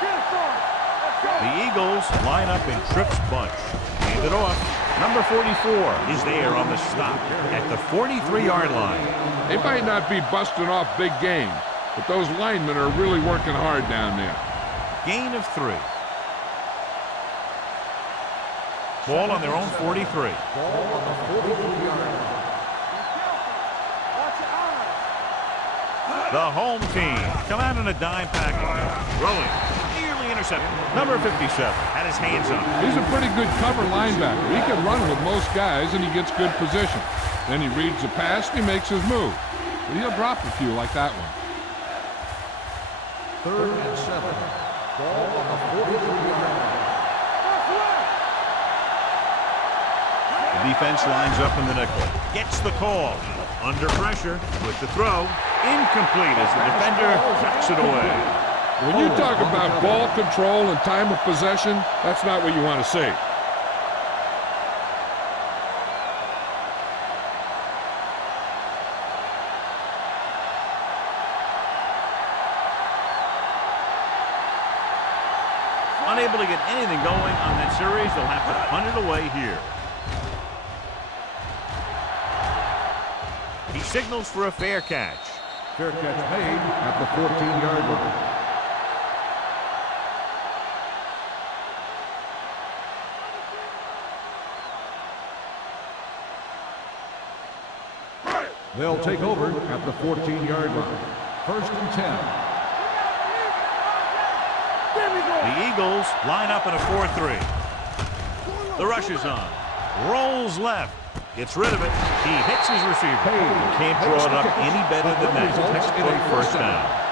Get it started. Let's go. The Eagles line up in Tripp's bunch. Hand it off. Number 44 is there on the stop at the 43-yard line. They might not be busting off big game, but those linemen are really working hard down there. Gain of 3. Ball on their own 43. Ball on the 43-yard line. The home team come out in a dime package. Rolling. Nearly intercepted. Number 57 had his hands up. He's a pretty good cover linebacker. He can run with most guys, and he gets good position. Then he reads the pass, and he makes his move. But he'll drop a few like that one. Third and 7. Ball on the 43-yard line. The defense lines up in the nickel. Gets the call. Under pressure with the throw. Incomplete as the defender knocks it away. When you talk about ball control and time of possession, that's not what you want to see. Unable to get anything going on that series, they'll have to punt it away here. He signals for a fair catch. Fair catch made at the 14-yard line. They'll take over at the 14-yard line. First and 10. The Eagles line up in a 4-3. The rush is on. Rolls left. Gets rid of it. He hits his receiver. You can't draw it up any better than that. Textbook first down.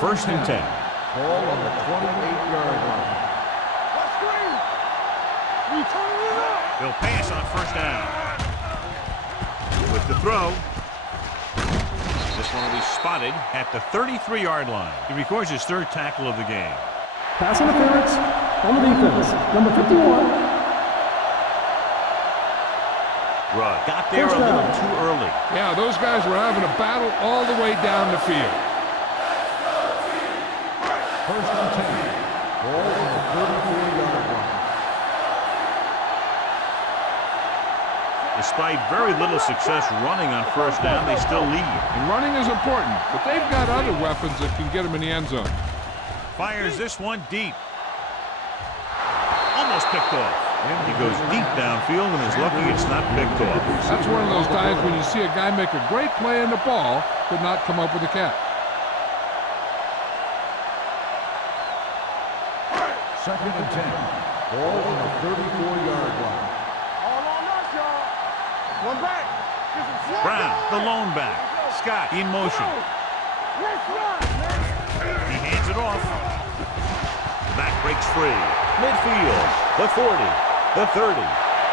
First and 10. Ball on the 28-yard line. He'll pass on first down. With the throw. This one will be spotted at the 33-yard line. He records his third tackle of the game. Pass interference on the defense. Number 51. Rudd got there a little too early. Yeah, those guys were having a battle all the way down the field. First and 10. Ball on the 34-yard line. Despite very little success running on first down, they still lead. And running is important, but they've got other weapons that can get them in the end zone. Fires this one deep. Almost picked off. He goes deep downfield and is lucky it's not picked off. That's one of those times when you see a guy make a great play in the ball, but not come up with a catch. Second and 10. Ball on the 34-yard line. All on us, y'all. One back. Brown, the lone back. Scott in motion. Let's run, man. He hands it off. Back breaks free. Midfield. The 40. The 30.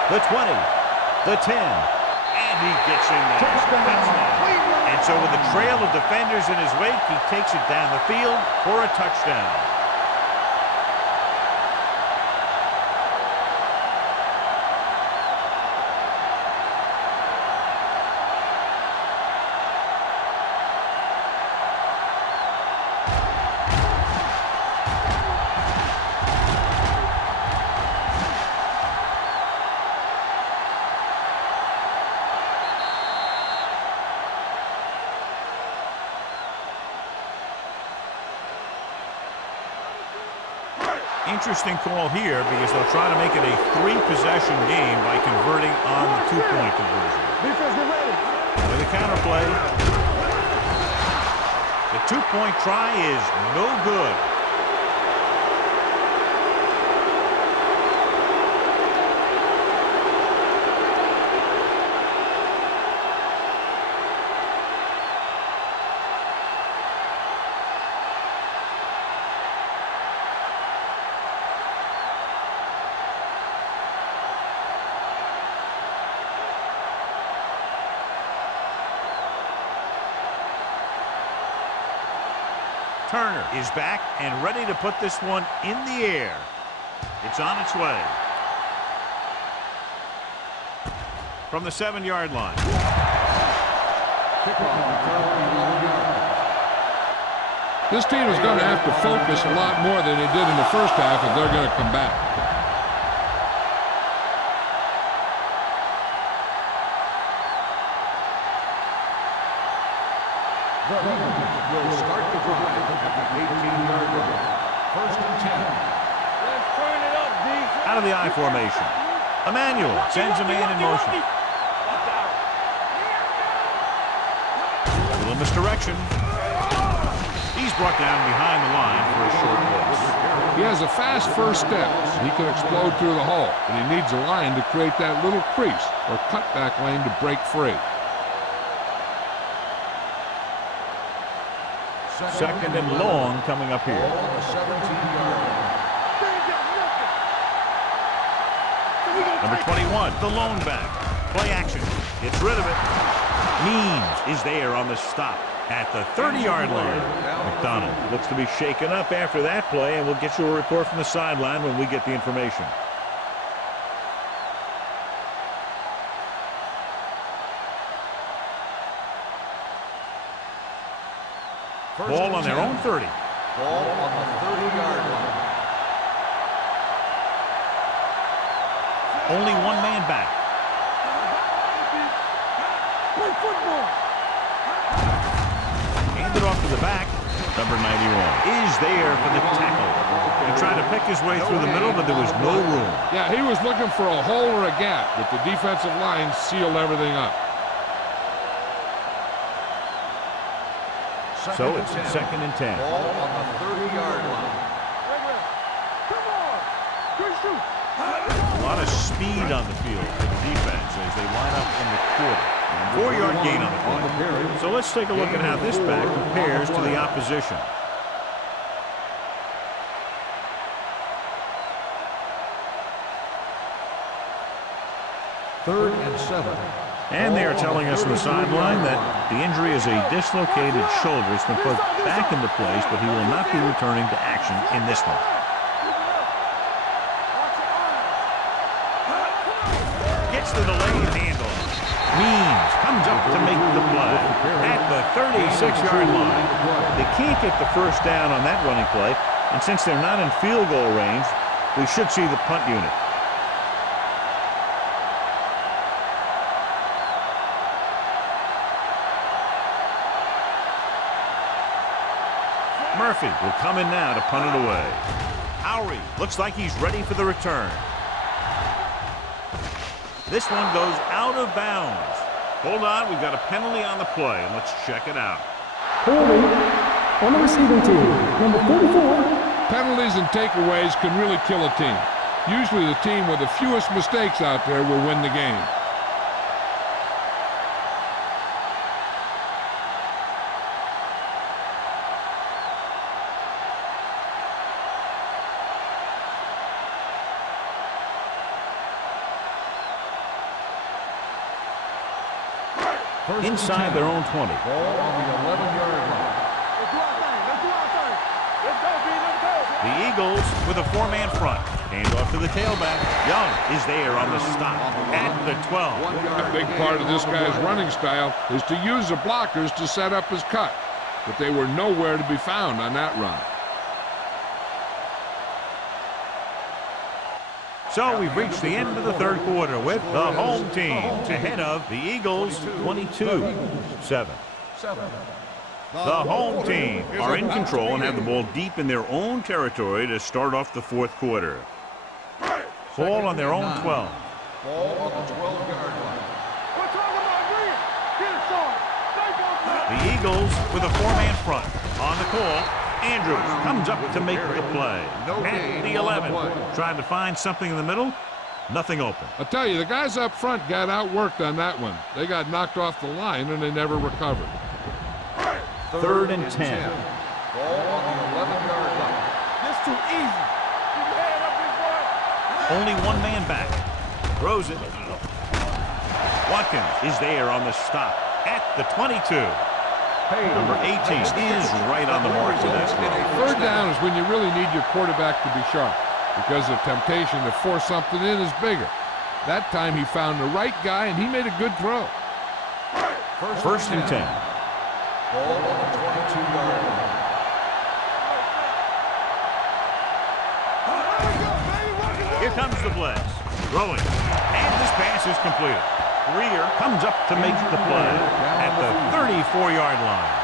The 20. The 10. And he gets in there. Touchdown. And so with a trail of defenders in his wake, he takes it down the field for a touchdown. Interesting call here because they'll try to make it a 3-possession game by converting on the 2-point conversion. Defense, get ready. With a counterplay. The 2-point try is no good. Turner is back and ready to put this one in the air. It's on its way. From the 7-yard line. This team is going to have to focus a lot more than they did in the first half if they're going to come back. The Eagles will start the drive at the 18-yard line. First and 10. Let's turn it up, defense. Out of the I formation. Emmanuel sends a man in motion. A little misdirection. He's brought down behind the line for a short loss. He has a fast first step. He can explode through the hole, but he needs a line to create that little crease or cutback lane to break free. Second and long coming up here. Ball on the 17-yard line. Number 21, the lone back. Play action. Gets rid of it. Means is there on the stop at the 30-yard line. McDonald looks to be shaken up after that play, and we'll get you a report from the sideline when we get the information. Ball on their own 30. Ball on the 30-yard line. Only one man back. Play football. Hand it off to the back. Number 91 is there for the tackle. He tried to pick his way through the middle, but there was no room. Yeah, he was looking for a hole or a gap, but the defensive line sealed everything up. So it's 2nd and 10. Ball on the 30-yard line. A lot of speed on the field for the defense as they line up in the quarter. 4-yard gain on the play. So let's take a look at how this back compares to the opposition. Third and 7. And they are telling us on the sideline that the injury is a dislocated shoulder. It's been put back into place, but he will not be returning to action in this one. Gets to the lane handle. Means comes up to make the play at the 36-yard line. They can't get the first down on that running play, and since they're not in field goal range, we should see the punt unit. Murphy will come in now to punt it away. Howry looks like he's ready for the return. This one goes out of bounds. Hold on, we've got a penalty on the play, and let's check it out. Holding on the receiving team, number 44. Penalties and takeaways can really kill a team. Usually the team with the fewest mistakes out there will win the game. Inside their own 20. Ball on the 11-yard line. The Eagles with a 4-man front. Hand off to the tailback. Young is there on the stop at the 12. A big part of this guy's running style is to use the blockers to set up his cut, but they were nowhere to be found on that run. So we've reached the end of the third quarter with the home team ahead of the Eagles 22-7. The home team are in control and have the ball deep in their own territory to start off the fourth quarter. Ball on their own 12. Ball on the 12-yard line. The Eagles with a 4-man front. On the call, Andrews comes up to make the play. At the 11, trying to find something in the middle. Nothing open. I'll tell you, the guys up front got outworked on that one. They got knocked off the line and they never recovered. Third and 10. Ball on the 11-yard line. This too easy. Keep your head up, big boy. Only one man back. Throws it. Watkins is there on the stop at the 22. Number 18 is right on the mark for that throw. Third down is when you really need your quarterback to be sharp because the temptation to force something in is bigger. That time he found the right guy and he made a good throw. First and 10. Ball on the 22-yard line. Here comes the blitz. Throwing. And this pass is completed. Greer comes up to make the play at the 34-yard line.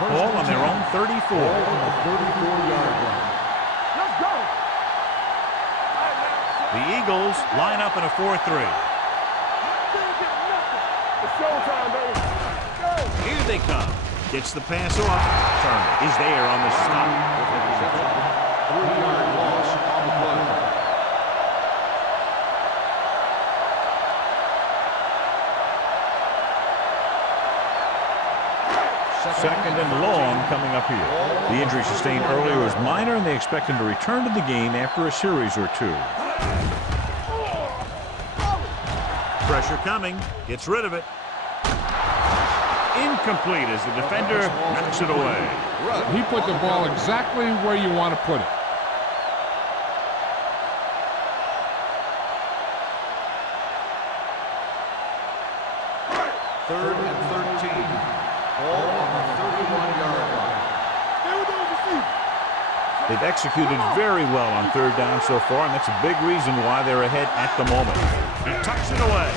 Ball on their own 34. Ball on the 34-yard line. Let's go. The Eagles line up in a 4-3. It's showtime, baby. Go. Here they come. Gets the pass off. Turner is there on the stop. 3-yard loss on the play. Second and long coming up here. The injury sustained earlier was minor, and they expect him to return to the game after a series or two. Pressure coming. Gets rid of it. Incomplete as the defender knocks it away. He put the ball exactly where you want to put it. Third and 13. Ball on the 31-yard line. Stay with those receivers. They've executed very well on third down so far, and that's a big reason why they're ahead at the moment. He tucks it away.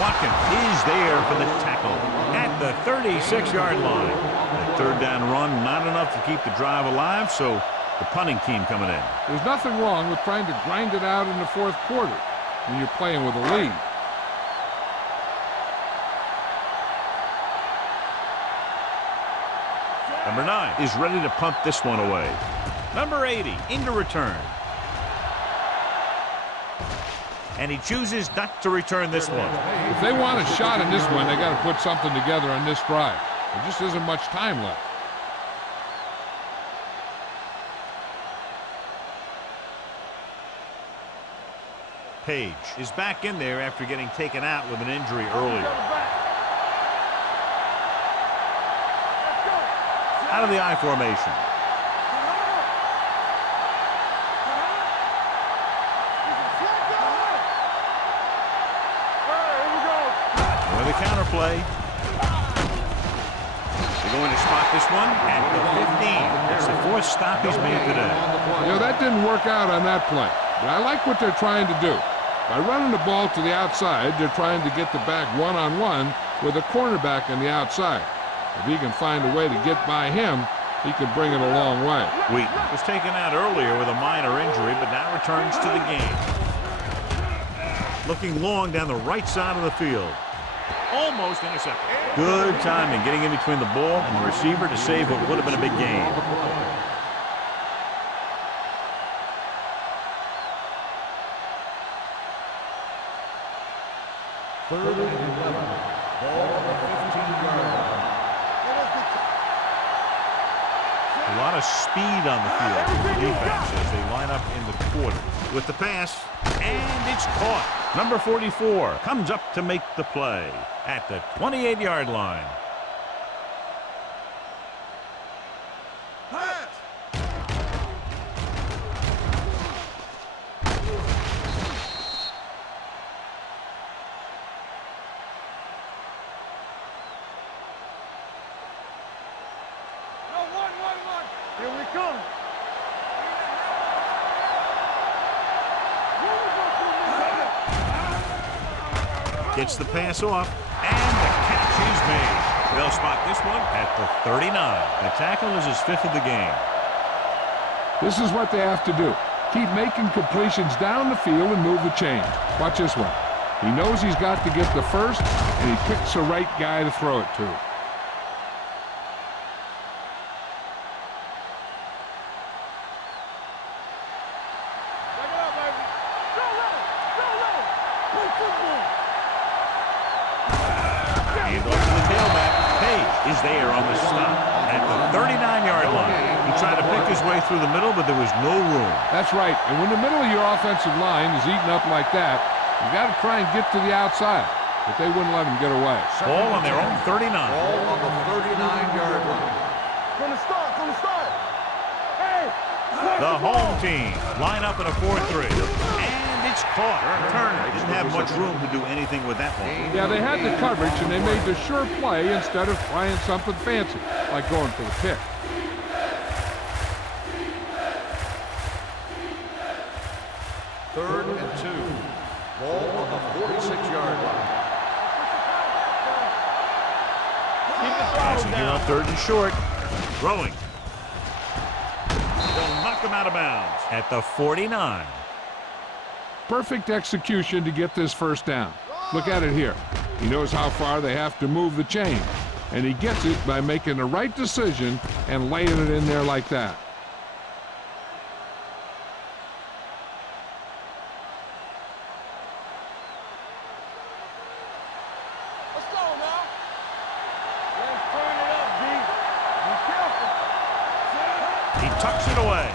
Watkins is there for the tackle at the 36-yard line. That third down run, not enough to keep the drive alive, so the punting team coming in. There's nothing wrong with trying to grind it out in the fourth quarter when you're playing with a lead. Number 9 is ready to punt this one away. Number 80 into return. And he chooses not to return this one. If they want a shot in this one, they got to put something together on this drive. There just isn't much time left. Page is back in there after getting taken out with an injury earlier. Out of the I formation. With a counter play. They're going to spot this one at the 15. It's the fourth stop he's made today. You know, that didn't work out on that play. But I like what they're trying to do. By running the ball to the outside, they're trying to get the back one-on-one with a cornerback on the outside. If he can find a way to get by him, he can bring it a long way. Wheaton was taken out earlier with a minor injury, but now returns to the game. Looking long down the right side of the field. Almost intercepted. Good timing, getting in between the ball and the receiver to save what would have been a big gain. Third and 11. Ball on the 15-yard line. A lot of speed on the field for the defense as they line up in the quarter. With the pass, and it's caught. Number 44 comes up to make the play at the 28-yard line. Here we come. Gets the pass off, and the catch is made. They'll spot this one at the 39. The tackle is his 5th of the game. This is what they have to do. Keep making completions down the field and move the chain. Watch this one. He knows he's got to get the first, and he picks the right guy to throw it to. And off to the tailback. Page is there on the stop at the 39-yard line. He tried to pick his way through the middle, but there was no room. That's right. And when the middle of your offensive line is eaten up like that, you got to try and get to the outside. But they wouldn't let him get away. Ball on their own 39. Ball on the 39-yard line. From the start. Hey! The home team line up in a 4-3. And it's caught. Turner didn't have much room to do anything with that one. Yeah, they had the coverage, and they made the sure play instead of trying something fancy, like going for the pick. Third and 2. Ball on the 46-yard line. Passing here on 3rd and short. Throwing. They'll knock him out of bounds at the 49. Perfect execution to get this first down. Look at it here. He knows how far they have to move the chain, and he gets it by making the right decision and laying it in there like that. Let's go now. Let's turn it up, D. Be careful. He tucks it away.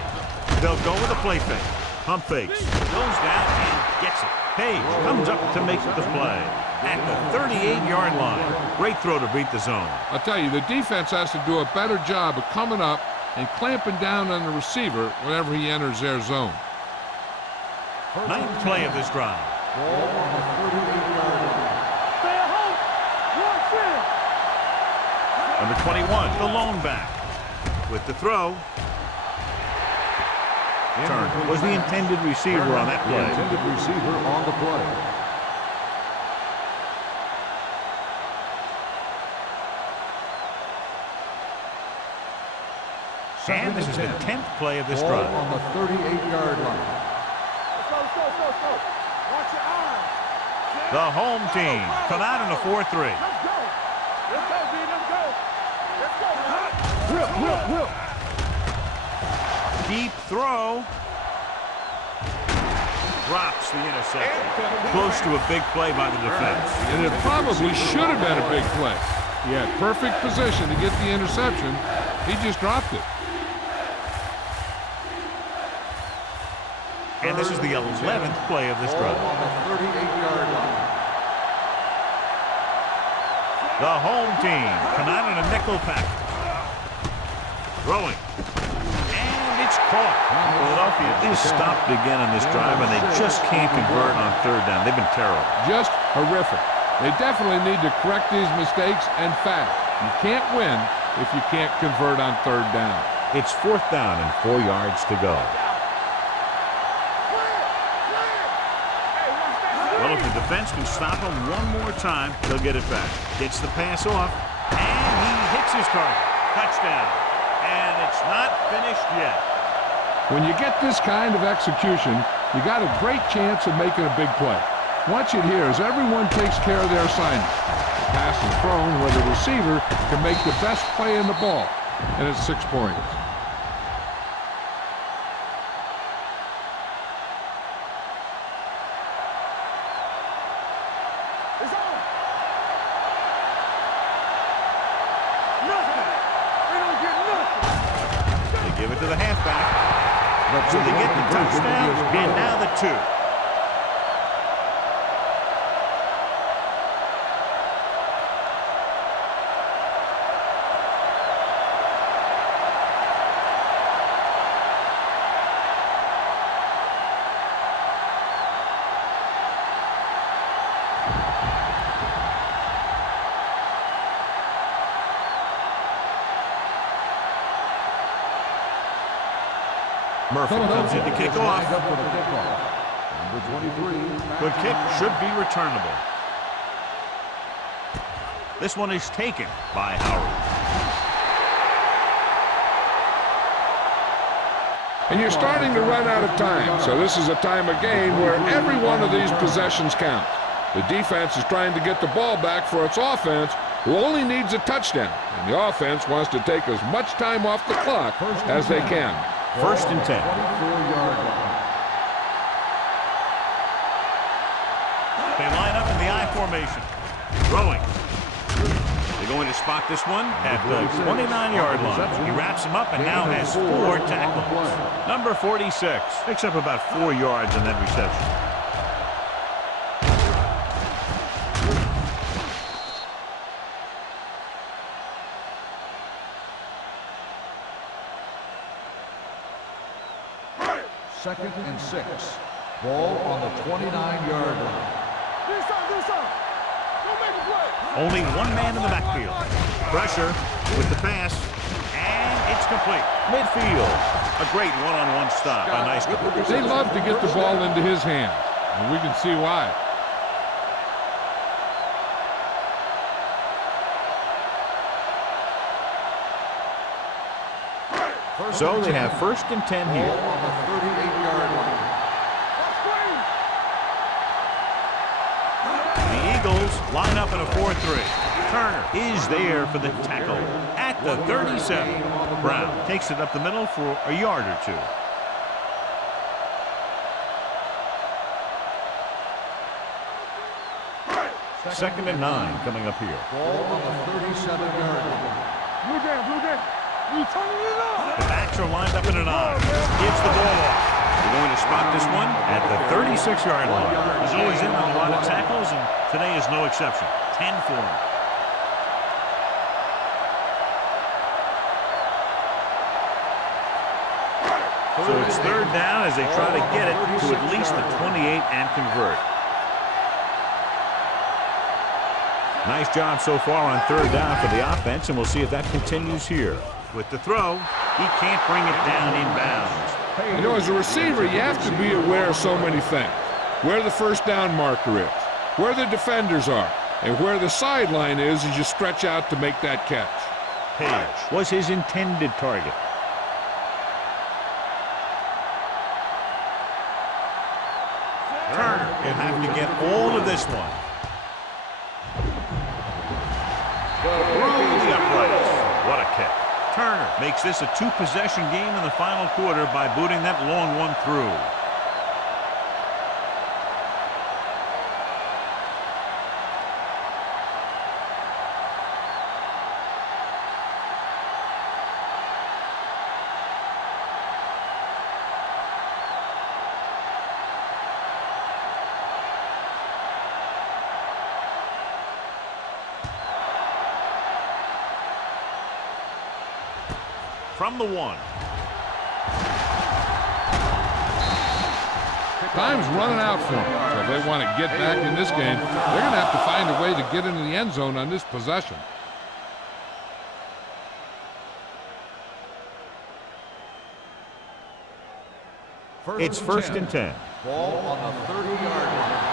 They'll go with a play fake. Pump fakes. Goes down and gets it. Page comes up to make the play at the 38-yard line. Great throw to beat the zone. I'll tell you, the defense has to do a better job of coming up and clamping down on the receiver whenever he enters their zone. 9th play of this drive. Ball on the 38-yard line. Stay at home. Watch it. Number 21, the lone back. With the throw. Turner was the intended receiver on that The play. intended receiver on the play. And this is the 10th play of this Ball drive. on the 38-yard line. Let's go. Watch your eyes. The home team come out in a 4-3. Let's go. Let's go, B. Let's go. Whip. Deep throw. Drops the interception. Close to a big play by the defense. And it probably should have been a big play. He had perfect position to get the interception. He just dropped it. And this is the 11th play of this Ball drive. on the 38-yard line. The home team come out in a nickel pack. Throwing. And it's caught. Philadelphia is stopped again on this drive, and they just can't convert on third down. They've been terrible. Just horrific. They definitely need to correct these mistakes and fast. You can't win if you can't convert on third down. It's 4th down and 4 yards to go. Well, if the defense can stop him one more time, they'll get it back. Gets the pass off, and he hits his target. Touchdown. And it's not finished yet. When you get this kind of execution, you got a great chance of making a big play. Watch it here as everyone takes care of their assignment. The pass is thrown where the receiver can make the best play in the ball, and it's 6 points. It's on. Nothing. They don't get nothing. They give it to the halfback. So they get the touchdown, and now the 2. Murphy comes in to kick off. Number 23. The kick should be returnable. This one is taken by Howard. And you're starting to run out of time, so this is a time of game where every one of these possessions counts. The defense is trying to get the ball back for its offense, who only needs a touchdown, and the offense wants to take as much time off the clock as they can. 1st and 10. 24-yard line. They line up in the I formation. Throwing. They're going to spot this one at the 29-yard line. He wraps him up and now has 4 tackles. Number 46 picks up about 4 yards on that reception. Second and 6. Ball on the 29-yard line. Do something. Go make a play. Only one man in the backfield. Pressure with the pass, and it's complete. Midfield. A great one-on-one stop. A nice goal. They love to get the ball into his hands, and we can see why. So they have 1st and 10 here. Ball on the 38-yard line. The Eagles line up in a 4-3. Turner is there for the tackle at the 37. Brown takes it up the middle for a yard or 2. Second and 9 coming up here. Ball on the 37-yard line. Blue game. You turning it up. The backs are lined up in an I. Gives the ball off. They're going to spot this one at the 36-yard line. He's always in on a lot of tackles, and today is no exception. 10 for him. So it's 3rd down as they try to get it to at least the 28 and convert. Nice job so far on 3rd down for the offense, and we'll see if that continues here. With the throw, he can't bring it down inbounds. You know, as a receiver, you have to be aware of so many things. Where the first down marker is, where the defenders are, and where the sideline is as you stretch out to make that catch. Page was his intended target. Turner will have to get all of this one. Through the uprights. What a kick. Turner makes this a two-possession game in the final quarter by booting that long one through. From the 1. Time's running out for them. So if they want to get back in this game, they're going to have to find a way to get into the end zone on this possession. It's first and 10. Ball on the 30-yard line.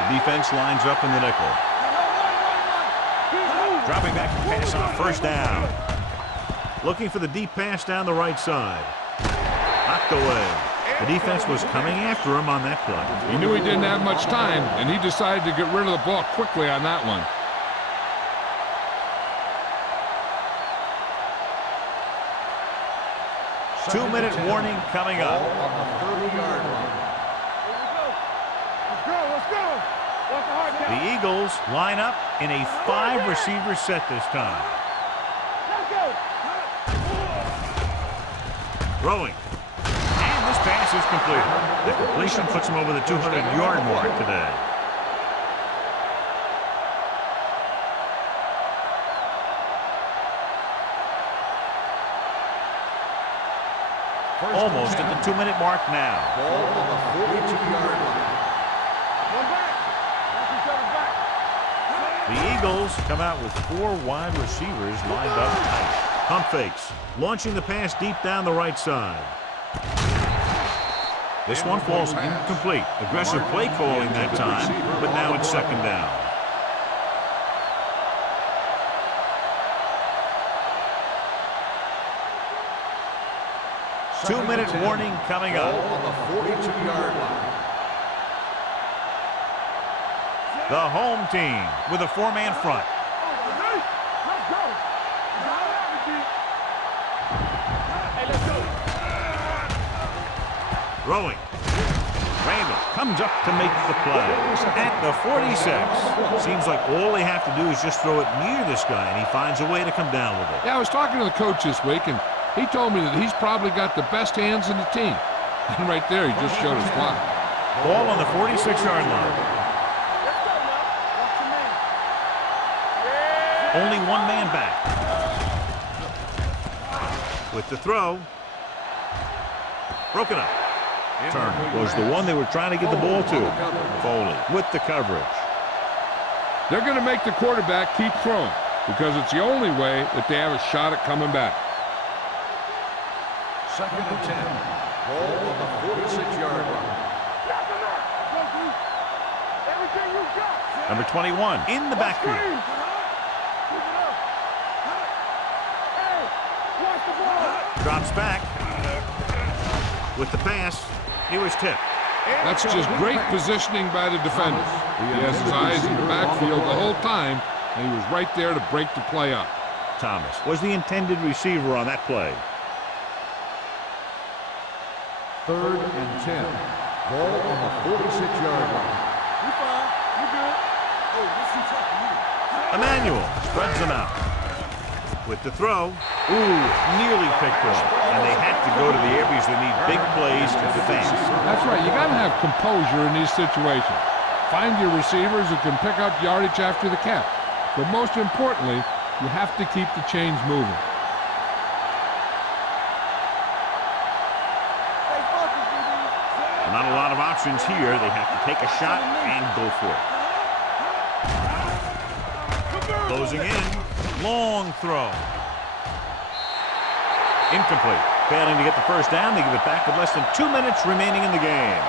The defense lines up in the nickel. Dropping back to pass on first down. Looking for the deep pass down the right side. Knocked away. The defense was coming after him on that play. He knew he didn't have much time, and he decided to get rid of the ball quickly on that one. Two-minute warning coming up. Ball on the 30-yard line. Let's go. Walk the hard down. The Eagles line up in a 5-receiver set this time. Let's go. Throwing. And this pass is completed. The completion puts him over the 200-yard mark today. Almost at the 2-minute mark now. Ball on the 42-yard line. One back. Watch each other back. The Eagles come out with 4 wide receivers lined up tight. Pump fakes, launching the pass deep down the right side. This one falls incomplete. Aggressive play calling that time, but now it's second down. Two-minute warning coming up. Ball on the 42-yard line. The home team with a 4-man front. Let's go. Hey, let's go. Throwing. Randall comes up to make the play. At the 46. Seems like all they have to do is just throw it near this guy, and he finds a way to come down with it. Yeah, I was talking to the coach this week, and he told me that he's probably got the best hands in the team. And right there, he just showed his fly. Ball on the 46-yard line. Let's go now. Watch your man. Only one man back. With the throw. Broken up. Turner was the one they were trying to get the ball to. Foley with the coverage. They're going to make the quarterback keep throwing because it's the only way that they have a shot at coming back. Second and 10. Ball on the 46-yard line. Everything you got. Number 21 in the backfield. Keep it up. Hey, watch the ball. Drops back. With the pass, he was tipped. That's just great positioning by the defender. He has his eyes in the backfield the whole time, and he was right there to break the play up. Thomas was the intended receiver on that play. Third and 10. Ball on the 46-yard line. You fine. You good. Oh, this is tough for you. Emmanuel spreads them out. With the throw, nearly picked off. And they have to go to the areas that need big plays to defend. That's right. You got to have composure in these situations. Find your receivers who can pick up yardage after the catch. But most importantly, you have to keep the chains moving. Not a lot of options here. They have to take a shot and go for it. Closing in. Long throw. Incomplete. Failing to get the first down, they give it back with less than 2 minutes remaining in the game.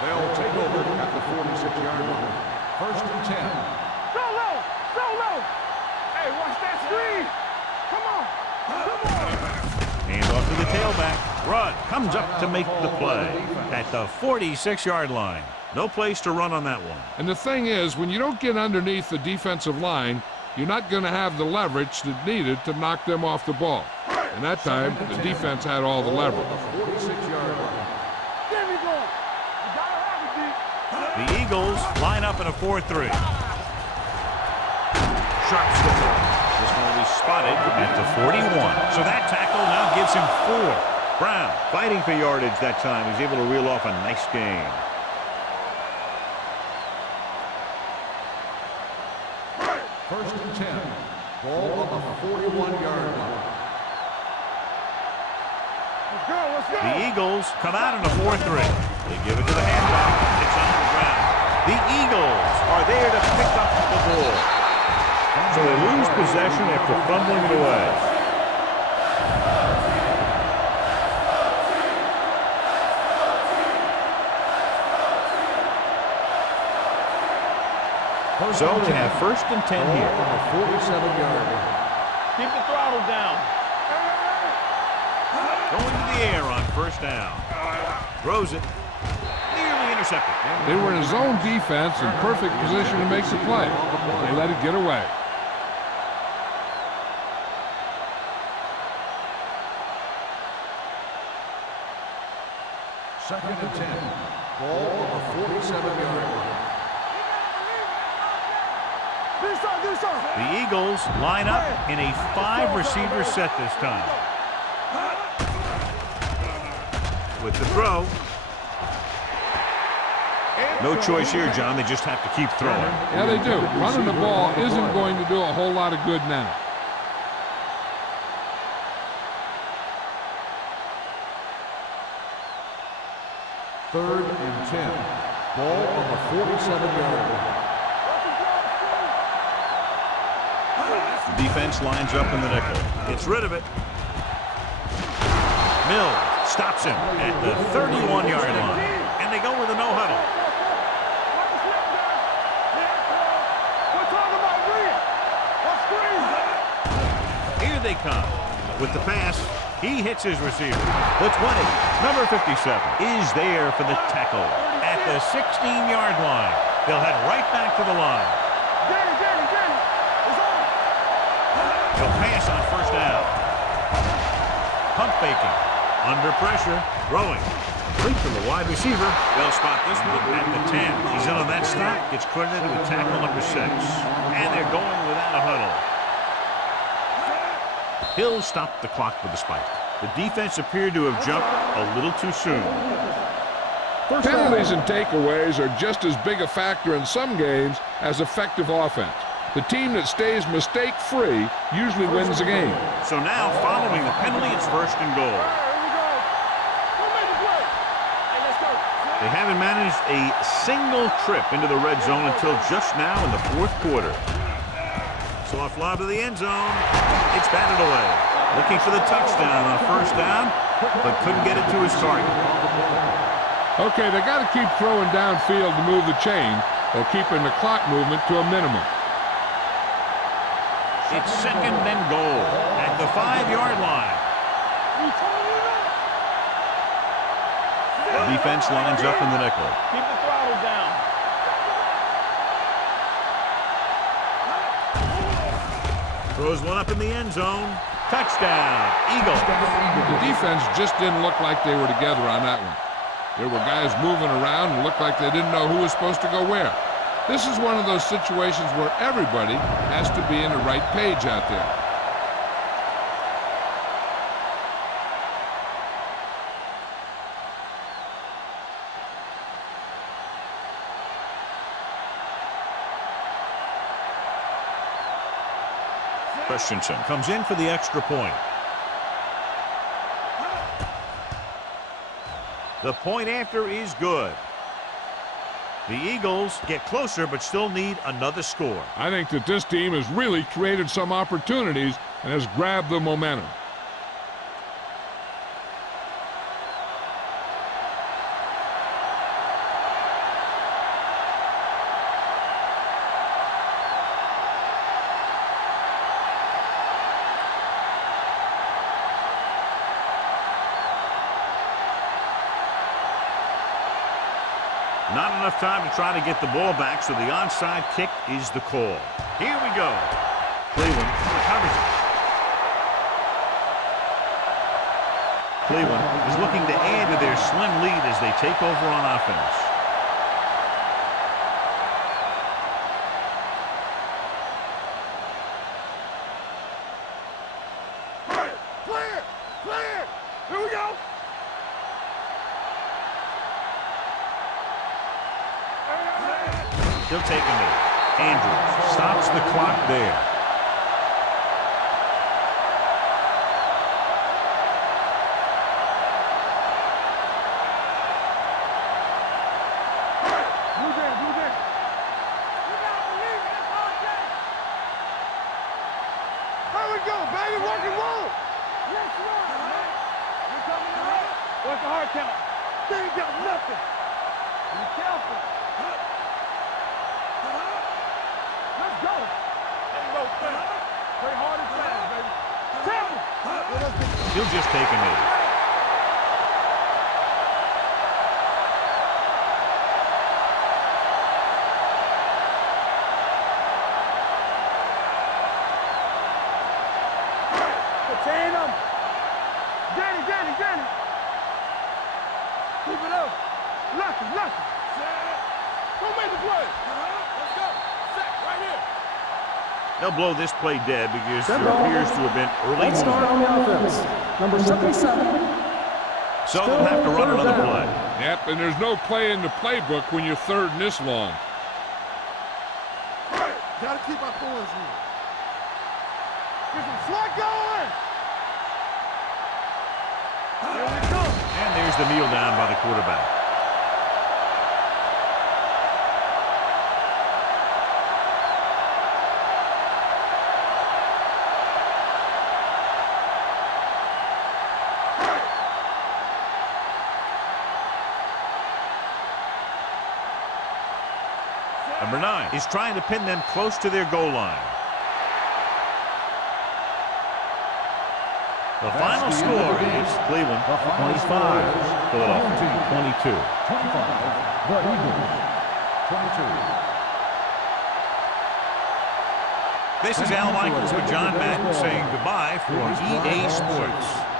They'll take over at the 46-yard line. First and 10. So low. So low. Hey, watch that screen. Come on. Hand off to the tailback. Rudd comes up to make the play at the 46-yard line. No place to run on that one. And the thing is, when you don't get underneath the defensive line, you're not going to have the leverage that needed to knock them off the ball. And that time, the defense had all the leverage. 46-yard line. There we go. You gotta have it, D. The Eagles line up in a 4-3. Sharp stick. This one will be spotted at the 41. So that tackle now gives him 4. Brown fighting for yardage that time. He's able to reel off a nice gain. First and 10. Ball on the 41-yard line. Let's go. Let's go. The Eagles come out in a 4-3. They give it to the halfback. It's on the ground. The Eagles are there to pick up the ball. So they lose possession after fumbling it away. So they have first and 10 here. On the 47-yard line. Keep the throttle down. Going to the air on first down. Throws it. Nearly intercepted. They were in a zone defense in perfect position to make the play. They let it get away. Second and 10. Ball on the 47-yard line. The Eagles line up in a 5-receiver set this time. With the throw. No choice here, John. They just have to keep throwing. Yeah, they do. Running the ball isn't going to do a whole lot of good now. Third and 10. Ball on the 47-yard line. The defense lines up in the nickel. Gets rid of it. Mills stops him at the 31-yard line. And they go with a no-huddle. Here they come. With the pass, he hits his receiver. The 20, number 57, is there for the tackle at the 16-yard line. They'll head right back to the line. He'll pass on first down. Pump faking. Under pressure. Throwing. Complete from the wide receiver. They'll spot this one at the 10. He's in on that stop. Gets credited with tackle number 6. And they're going without a huddle. Hill stopped the clock with the spike. The defense appeared to have jumped a little too soon. Penalties and takeaways are just as big a factor in some games as effective offense. The team that stays mistake-free usually wins the game. So now, following the penalty, it's first and goal. They haven't managed a single trip into the red zone until just now in the fourth quarter. Soft lob to the end zone. It's batted away. Looking for the touchdown on first down, but couldn't get it to his target. Okay, they got to keep throwing downfield to move the chain while keeping the clock movement to a minimum. It's second and goal at the 5-yard line. The defense lines up in the nickel. Keep the throttle down. Throws one up in the end zone. Touchdown, Eagles. The defense just didn't look like they were together on that one. There were guys moving around and looked like they didn't know who was supposed to go where. This is one of those situations where everybody has to be in the right page out there. Christensen comes in for the extra point. The point after is good. The Eagles get closer but still need another score. I think that this team has really created some opportunities and has grabbed the momentum. Not enough time to try to get the ball back, so the onside kick is the call. Here we go. Cleveland recovers it. Cleveland is looking to add to their slim lead as they take over on offense. Clear! Clear! Here we go! He'll take a knee. Andrews stops the clock there. Here we go, baby! Rock and roll! Let's run! You coming out? What's the hard count? They ain't got nothing! Be careful! Let's go! There you go, fast. Play hard and fast, baby. Temple! He'll just take a knee. Contain him! Danny! Keep it up! Lucky! Who made the play? Let's go! Set, right here! They'll blow this play dead because Set there ball. appears to have been early Let's start on movement. the offense. Number 77. So they'll have to run Third another down. play. Yep, and there's no play in the playbook when you're third and this long. Gotta keep our boys in. Get some slot going! Here we go! And there's the kneel down by the quarterback. Number 9 is trying to pin them close to their goal line. The final score is Cleveland 25, Philadelphia 22. 25, the Eagles. 22. This is Al Michaels with John Madden saying goodbye for EA Sports.